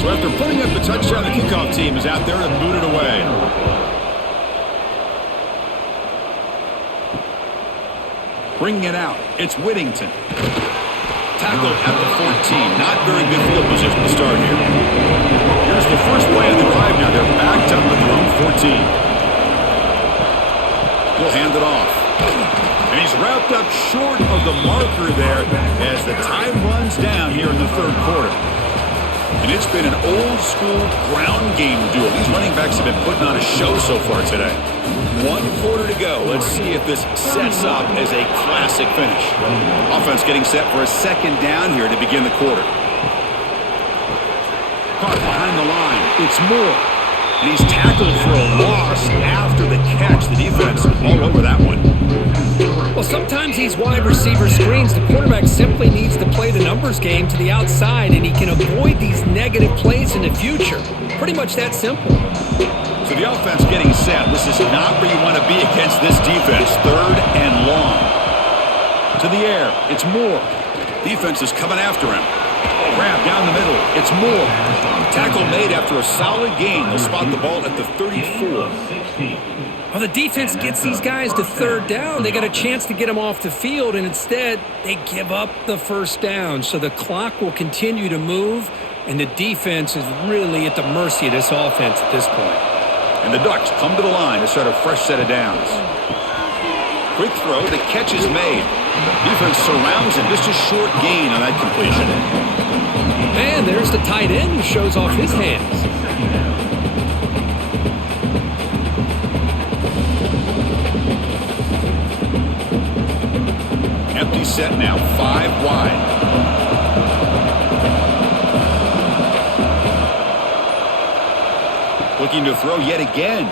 So after putting up the touchdown, the kickoff team is out there and booted away. Bringing it out, it's Whittington. Tackle at the 14. Not very good field position to start here. Here's the first play of the drive now. They're backed up at their own 14. He'll hand it off. And he's wrapped up short of the marker there as the time runs down here in the 3rd quarter. And it's been an old-school ground game duel. These running backs have been putting on a show so far today. 1 quarter to go. Let's see if this sets up as a classic finish. Offense getting set for a 2nd down here to begin the quarter. Caught behind the line. It's Moore. And he's tackled for a loss after the catch. The defense all over that one. Well, sometimes these wide receiver screens, the quarterback simply needs to play the numbers game to the outside, and he can avoid these negative plays in the future. Pretty much that simple. So the offense getting set. This is not where you want to be against this defense. 3rd and long. To the air. It's Moore. Defense is coming after him. Grab down the middle. It's Moore. Tackle made after a solid gain. They'll spot the ball at the 34. Well, the defense gets these guys to 3rd down. They got a chance to get them off the field, and instead they give up the 1st down. So the clock will continue to move, and the defense is really at the mercy of this offense at this point. And the Ducks come to the line to start a fresh set of downs. Quick throw. The catch is made. Defense surrounds him. Just a short gain on that completion. And there's the tight end who shows off his hands. Empty set now, 5 wide. Looking to throw yet again.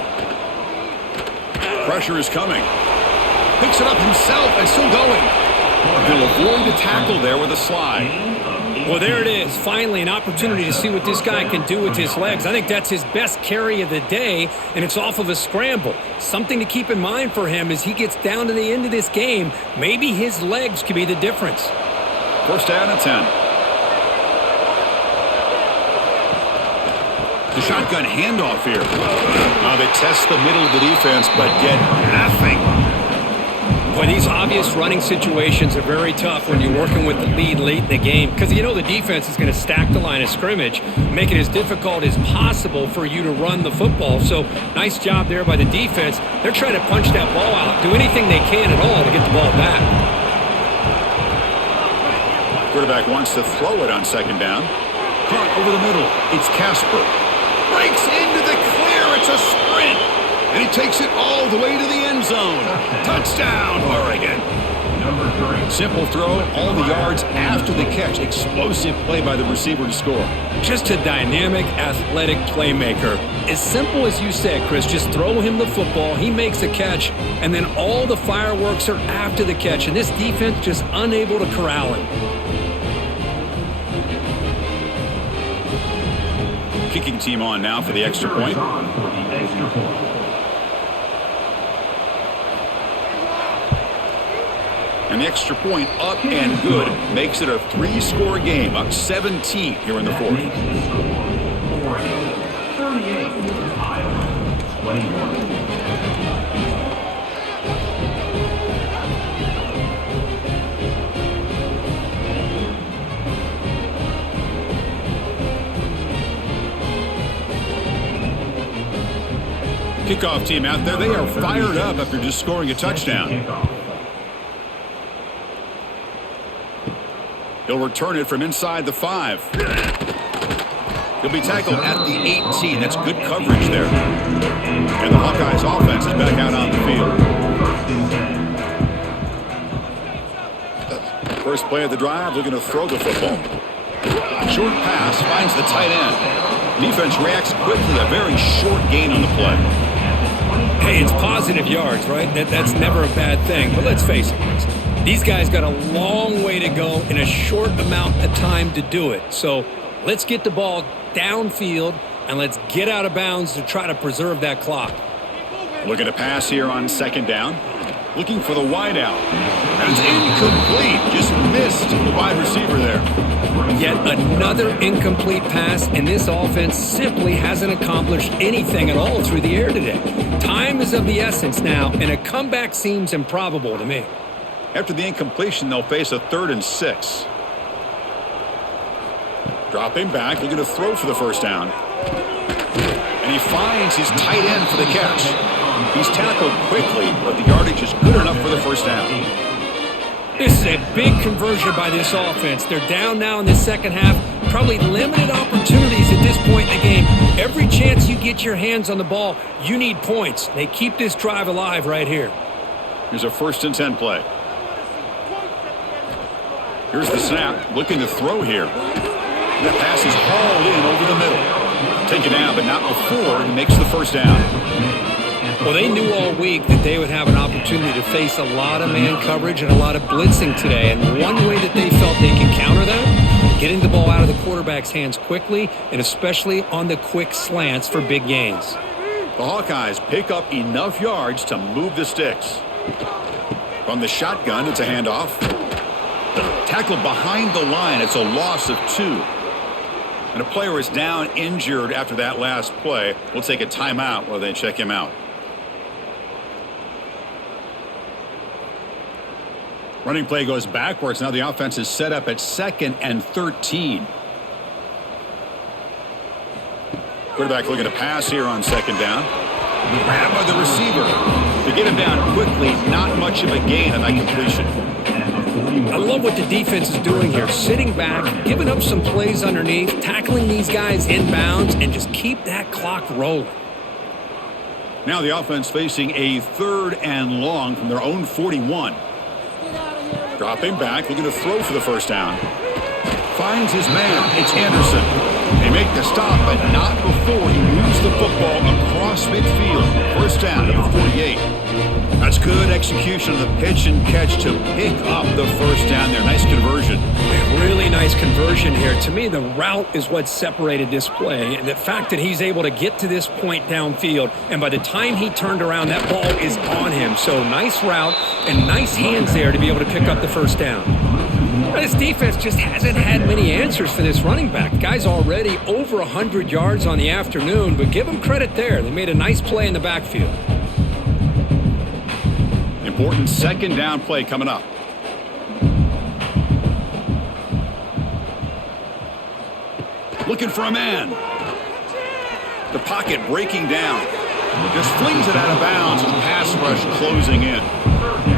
Pressure is coming. Picks it up himself and still going. He'll avoid the tackle there with a slide. Well, there it is. Finally, an opportunity to see what this guy can do with his legs. I think that's his best carry of the day, and it's off of a scramble. Something to keep in mind for him as he gets down to the end of this game. Maybe his legs could be the difference. 1st down and 10. The shotgun handoff here. They test the middle of the defense, but get nothing. Boy, these obvious running situations are very tough when you're working with the lead late in the game because you know the defense is going to stack the line of scrimmage, make it as difficult as possible for you to run the football. So nice job there by the defense. They're trying to punch that ball out, do anything they can at all to get the ball back. Quarterback wants to throw it on 2nd down. Caught over the middle. It's Casper. Breaks into the clear. It's a sprint. And he takes it all the way to the end zone. Touchdown, Oregon. Simple throw, all the yards after the catch. Explosive play by the receiver to score. Just a dynamic, athletic playmaker. As simple as you said, Chris, just throw him the football, he makes a catch, and then all the fireworks are after the catch, and this defense just unable to corral him. Kicking team on now for the extra point. And the extra point up and good makes it a 3-score game, up 17 here in the 4th. 38, Iowa 21. kickoff team out there, they are fired up after just scoring a touchdown. He'll return it from inside the 5. He'll be tackled at the 18. That's good coverage there. And the Hawkeyes offense is back out on the field. First play of the drive, looking to throw the football. Short pass finds the tight end. Defense reacts quickly, a very short gain on the play. Hey, it's positive yards, right? That's never a bad thing. But let's face it, guys. These guys got a long way to go in a short amount of time to do it. So let's get the ball downfield and let's get out of bounds to try to preserve that clock. Looking to pass here on second down. Looking for the wide out. And it's incomplete. Just missed the wide receiver there. Yet another incomplete pass, and this offense simply hasn't accomplished anything at all through the air today. Time is of the essence now, and a comeback seems improbable to me. After the incompletion, they'll face a 3rd and 6. Dropping back, looking to throw for the first down. And he finds his tight end for the catch. He's tackled quickly, but the yardage is good enough for the first down. This is a big conversion by this offense. They're down now in the second half. Probably limited opportunities at this point in the game. Every chance you get your hands on the ball, you need points. They keep this drive alive right here. Here's a 1st and 10 play. Here's the snap, looking to throw here. The pass is hauled in over the middle. Taken down, but not before he makes the first down. Well, they knew all week that they would have an opportunity to face a lot of man coverage and a lot of blitzing today. And one way that they felt they can counter that, getting the ball out of the quarterback's hands quickly, and especially on the quick slants for big gains. The Hawkeyes pick up enough yards to move the sticks. From the shotgun, it's a handoff. Tackled behind the line. It's a loss of 2. And a player is down injured after that last play. We'll take a timeout while they check him out. Running play goes backwards. Now the offense is set up at 2nd and 13. Quarterback looking to pass here on second down. Grabbed by the receiver. To get him down quickly, not much of a gain on that completion. I love what the defense is doing here. Sitting back, giving up some plays underneath, tackling these guys inbounds, and just keep that clock rolling. Now the offense facing a 3rd and long from their own 41. Dropping back, looking to throw for the first down. Finds his man. It's Anderson. They make the stop, but not before he moves the football across midfield. First down at the 48. That's good execution of the pitch and catch to pick up the first down there. Nice conversion. Really nice conversion here. To me, the route is what separated this play. And the fact that he's able to get to this point downfield, and by the time he turned around, that ball is on him. So nice route and nice hands there to be able to pick up the first down. This defense just hasn't had many answers for this running back. Guy's already over 100 yards on the afternoon, but give him credit there. They made a nice play in the backfield. Important second down play coming up. Looking for a man. The pocket breaking down. Just flings it out of bounds with pass rush closing in.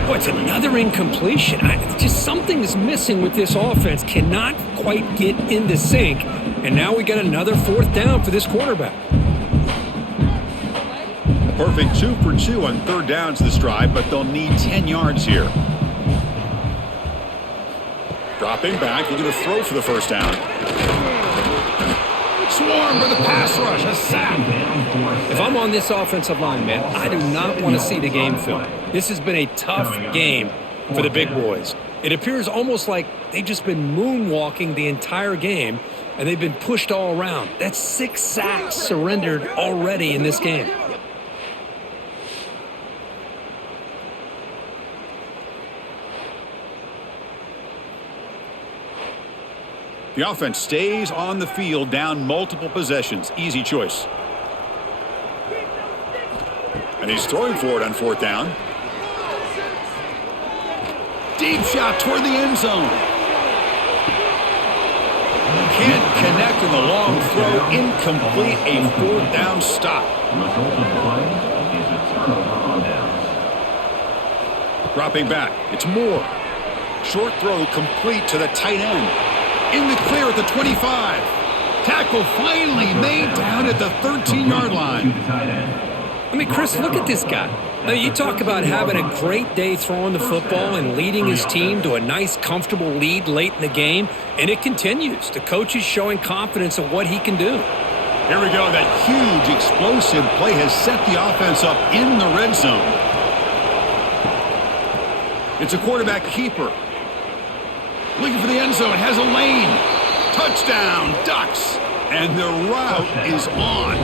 Oh, it's another incompletion. Just something is missing with this offense. Cannot quite get into sync. And now we got another 4th down for this quarterback. A perfect 2 for 2 on 3rd downs this drive, but they'll need 10 yards here. Dropping back, looking to throw for the first down. Swarmed by the pass rush, a sack. If I'm on this offensive line, man, I do not want to see the game film. This has been a tough game for the big boys. It appears almost like they've just been moonwalking the entire game, and they've been pushed all around. That's 6 sacks surrendered already in this game. The offense stays on the field, down multiple possessions. Easy choice. And he's throwing for it on 4th down. Deep shot toward the end zone. Can't connect in the long throw. Incomplete. A 4th down stop. Resulting play, Dropping back. It's Moore. Short throw complete to the tight end. In the clear at the 25. Tackle finally made down at the 13-yard line. I mean, Chris, look at this guy. Now, you talk about having a great day throwing the football and leading his team to a nice, comfortable lead late in the game, and it continues. The coach is showing confidence of what he can do. Here we go. That huge, explosive play has set the offense up in the red zone. It's a quarterback keeper. Looking for the end zone. Has a lane. Touchdown, Ducks. And the route is on.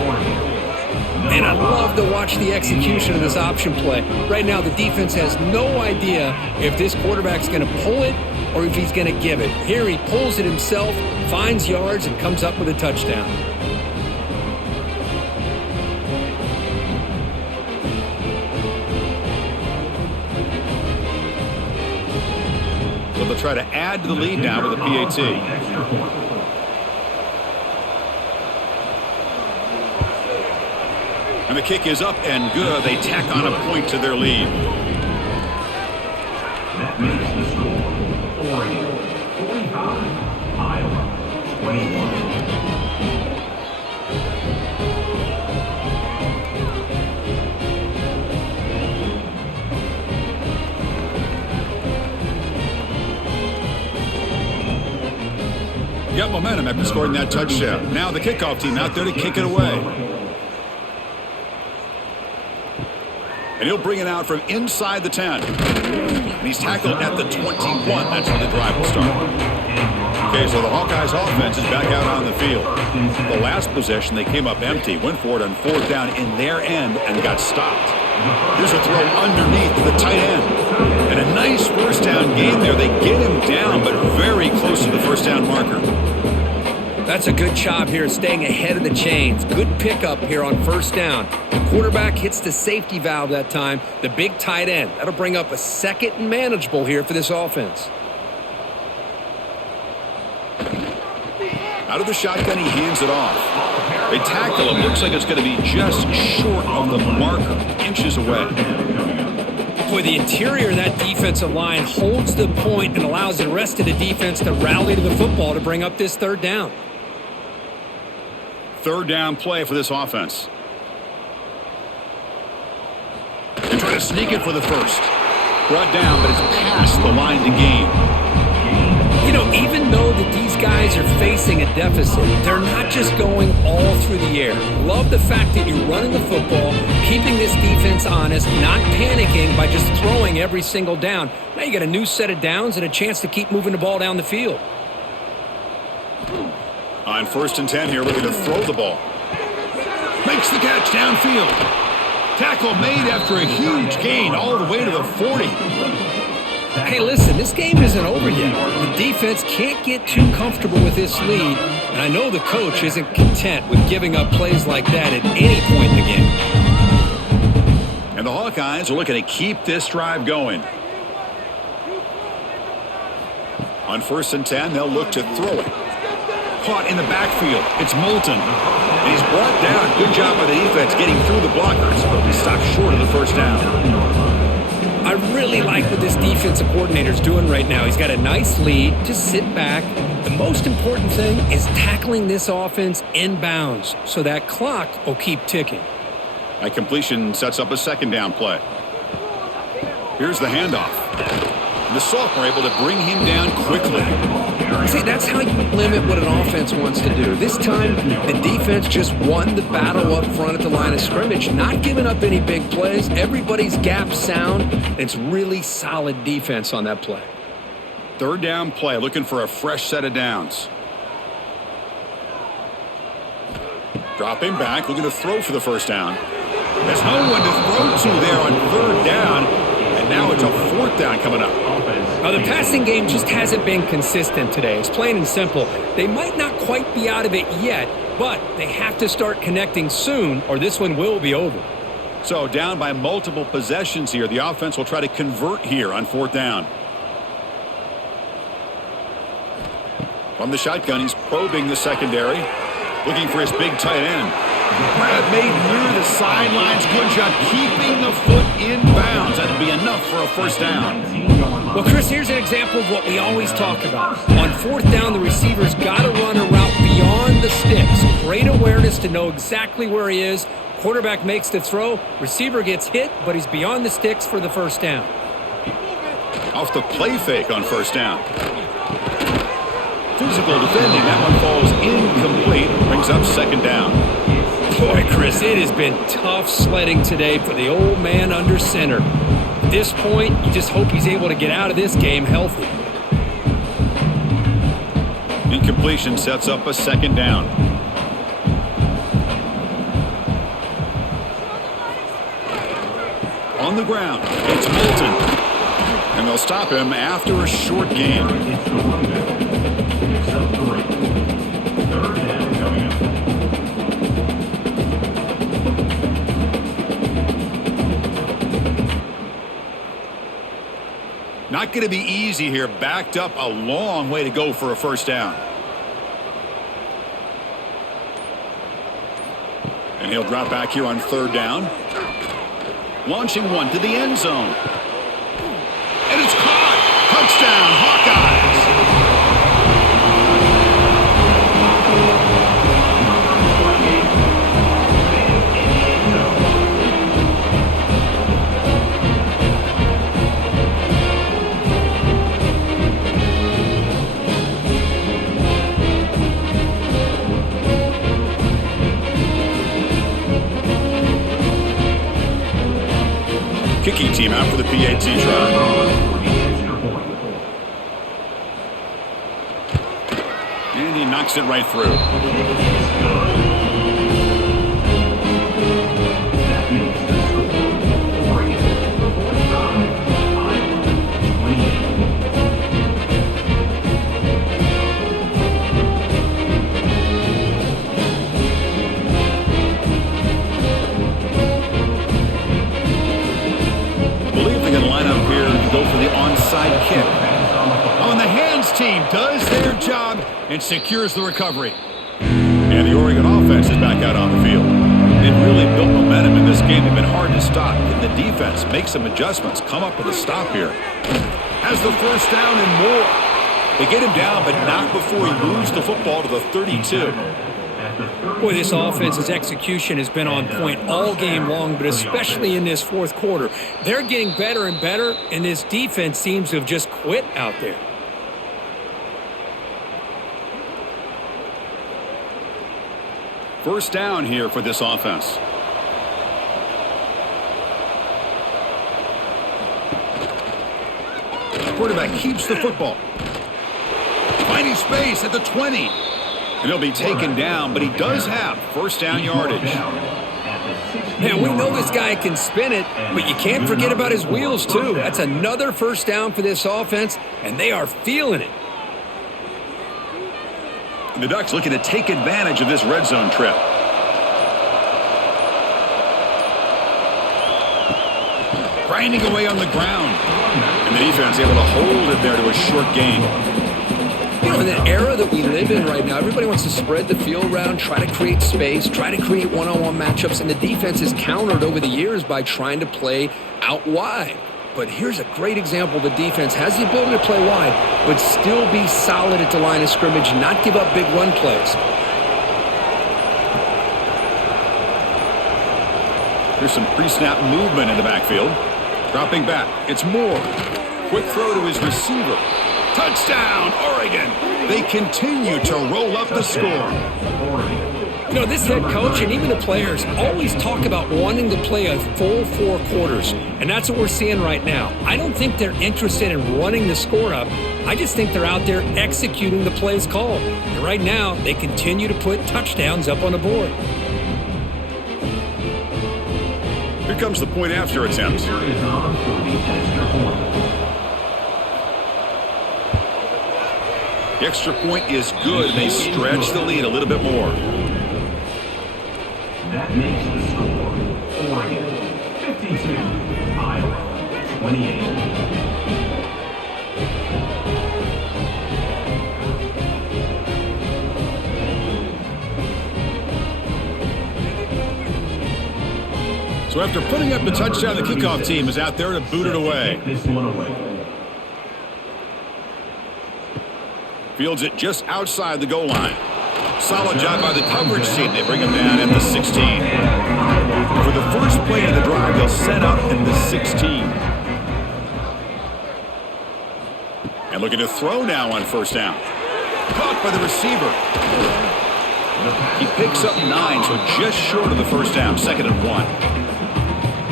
And I love to watch the execution of this option play. Right now, the defense has no idea if this quarterback's going to pull it or if he's going to give it. Here he pulls it himself, finds yards, and comes up with a touchdown. So they'll try to add to the lead now with a PAT. And the kick is up and good. They tack on a point to their lead. That makes the score Oregon 45, Iowa 21. Got momentum after scoring that touchdown. Now the kickoff team out there to kick it away. And he'll bring it out from inside the 10. And he's tackled at the 21. That's where the drive will start. Okay, so the Hawkeyes offense is back out on the field. The last possession, they came up empty, went for it on fourth down in their end and got stopped. Here's a throw underneath the tight end. And a nice first down gain there. They get him down, but very close to the first down marker. That's a good job here, staying ahead of the chains. Good pickup here on first down. The quarterback hits the safety valve that time. The big tight end. That'll bring up a second and manageable here for this offense. Out of the shotgun, he hands it off. They tackle him. Looks like it's going to be just short of the marker, inches away. Boy, the interior of that defensive line holds the point and allows the rest of the defense to rally to the football to bring up this third down. Third down play for this offense. They try to sneak it for the first. Brought down, but it's past the line to gain. You know, even though that these guys are facing a deficit, they're not just going all through the air. Love the fact that you're running the football, keeping this defense honest, not panicking by just throwing every single down. Now you got a new set of downs and a chance to keep moving the ball down the field. On first and 10 here, looking to throw the ball. Makes the catch downfield. Tackle made after a huge gain all the way to the 40. Hey, listen, this game isn't over yet. The defense can't get too comfortable with this lead, and I know the coach isn't content with giving up plays like that at any point in the game. And the Hawkeyes are looking to keep this drive going. On first and 10, they'll look to throw it. Caught in the backfield. It's Moulton. And he's brought down. Good job by the defense getting through the blockers, but he stopped short of the first down. I really like what this defensive coordinator's doing right now. He's got a nice lead. Just sit back. The most important thing is tackling this offense inbounds so that clock will keep ticking. That completion sets up a second down play. Here's the handoff. The sophomore able to bring him down quickly. See, that's how you limit what an offense wants to do. This time, the defense just won the battle up front at the line of scrimmage, not giving up any big plays. Everybody's gap sound. It's really solid defense on that play. Third down play, looking for a fresh set of downs. Dropping back, looking to throw for the first down. There's no one to throw to there on third down, and now it's a fourth down coming up. Now, the passing game just hasn't been consistent today. It's plain and simple. They might not quite be out of it yet, but they have to start connecting soon or this one will be over. So down by multiple possessions here. The offense will try to convert here on fourth down. From the shotgun, he's probing the secondary, looking for his big tight end. Grab made near the sidelines. Good job keeping the foot in bounds. And to be enough for a first down. Well, Chris, here's an example of what we always talk about. On fourth down, the receiver's got to run a route beyond the sticks. Great awareness to know exactly where he is. Quarterback makes the throw. Receiver gets hit, but he's beyond the sticks for the first down. Off the play fake on first down. Physical defending. That one falls incomplete. Brings up second down. Boy, Chris, it has been tough sledding today for the old man under center. At this point, you just hope he's able to get out of this game healthy. Incompletion sets up a second down. On the ground, it's Moulton. And they'll stop him after a short gain. It's the running back. Picks up 3. Third down coming up. Not going to be easy here. Backed up a long way to go for a first down. And he'll drop back here on third down. Launching one to the end zone. And it's caught. Touchdown, Hawkeyes. Kicking team out for the PAT try. And he knocks it right through. That makes the score. Oregon 45, Iowa 28. I believe they're going to line up here to go for the onside kick. Oh, and the hands team does their job and secures the recovery. And the Oregon offense is back out on the field. They've really built momentum in this game. They've been hard to stop. Can the defense make some adjustments, come up with a stop here? Has the first down and more. They get him down, but not before he moves the football to the 32. Boy, this offense's execution has been on point all game long, but especially in this fourth quarter. They're getting better and better, and this defense seems to have just quit out there. First down here for this offense. Quarterback keeps the football. Finding space at the 20. And he'll be taken down, but he does have first down yardage. Man, we know this guy can spin it, but you can't forget about his wheels, too. That's another first down for this offense, and they are feeling it. And the Ducks looking to take advantage of this red zone trip. Grinding away on the ground. And the defense able to hold it there to a short gain. You know, in the era that we live in right now, everybody wants to spread the field around, try to create space, try to create one-on-one matchups, and the defense is countered over the years by trying to play out wide. But here's a great example. The defense has the ability to play wide, but still be solid at the line of scrimmage, not give up big run plays. There's some pre-snap movement in the backfield. Dropping back. It's Moore. Quick throw to his receiver. Touchdown, Oregon. They continue to roll up the score. You know, this head coach and even the players always talk about wanting to play a full 4 quarters, and that's what we're seeing right now. I don't think they're interested in running the score up. I just think they're out there executing the plays called. And right now, they continue to put touchdowns up on the board. Here comes the point after attempt. The extra point is good. They stretch the lead a little bit more. That makes the score. Oregon 52, Iowa 28. So after putting up the touchdown, the kickoff team is out there to boot it away. This one away. Fields it just outside the goal line. Solid job by the coverage team. They bring him down at the 16. For the first play of the drive, they'll set up at the 16. And looking to throw now on first down. Caught by the receiver. He picks up 9, so just short of the first down. 2nd and 1.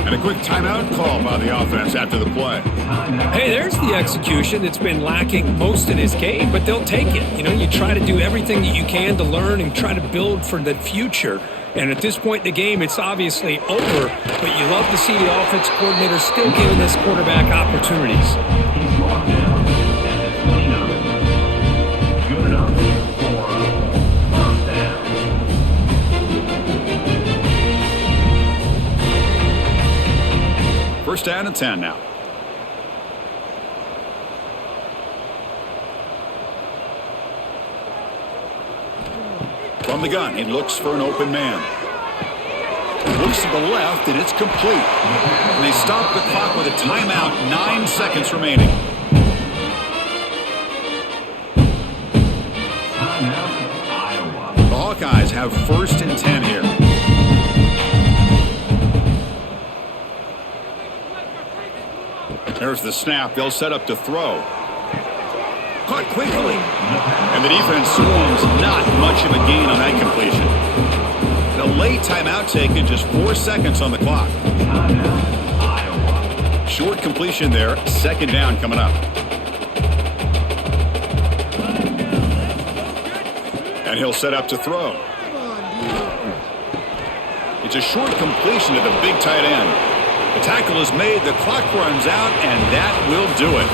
And a quick timeout call by the offense after the play. Hey, there's the execution that's been lacking most of this game, but they'll take it. You know, you try to do everything that you can to learn and try to build for the future. And at this point in the game, it's obviously over, but you love to see the offense coordinator still giving this quarterback opportunities. He's locked down at the 29. Good enough for first down. First down and 10 now. From the gun, he looks for an open man. Looks to the left, and it's complete. And they stop the clock with a timeout, 9 seconds remaining. Timeout, Iowa. The Hawkeyes have 1st and 10 here. There's the snap. They'll set up to throw. Caught quickly. And the defense swarms. Not much of a gain on that completion. The late timeout taken, just 4 seconds on the clock. Timeout, Iowa. Short completion there. 2nd down coming up. And he'll set up to throw. It's a short completion to the big tight end. The tackle is made, the clock runs out, and that will do it.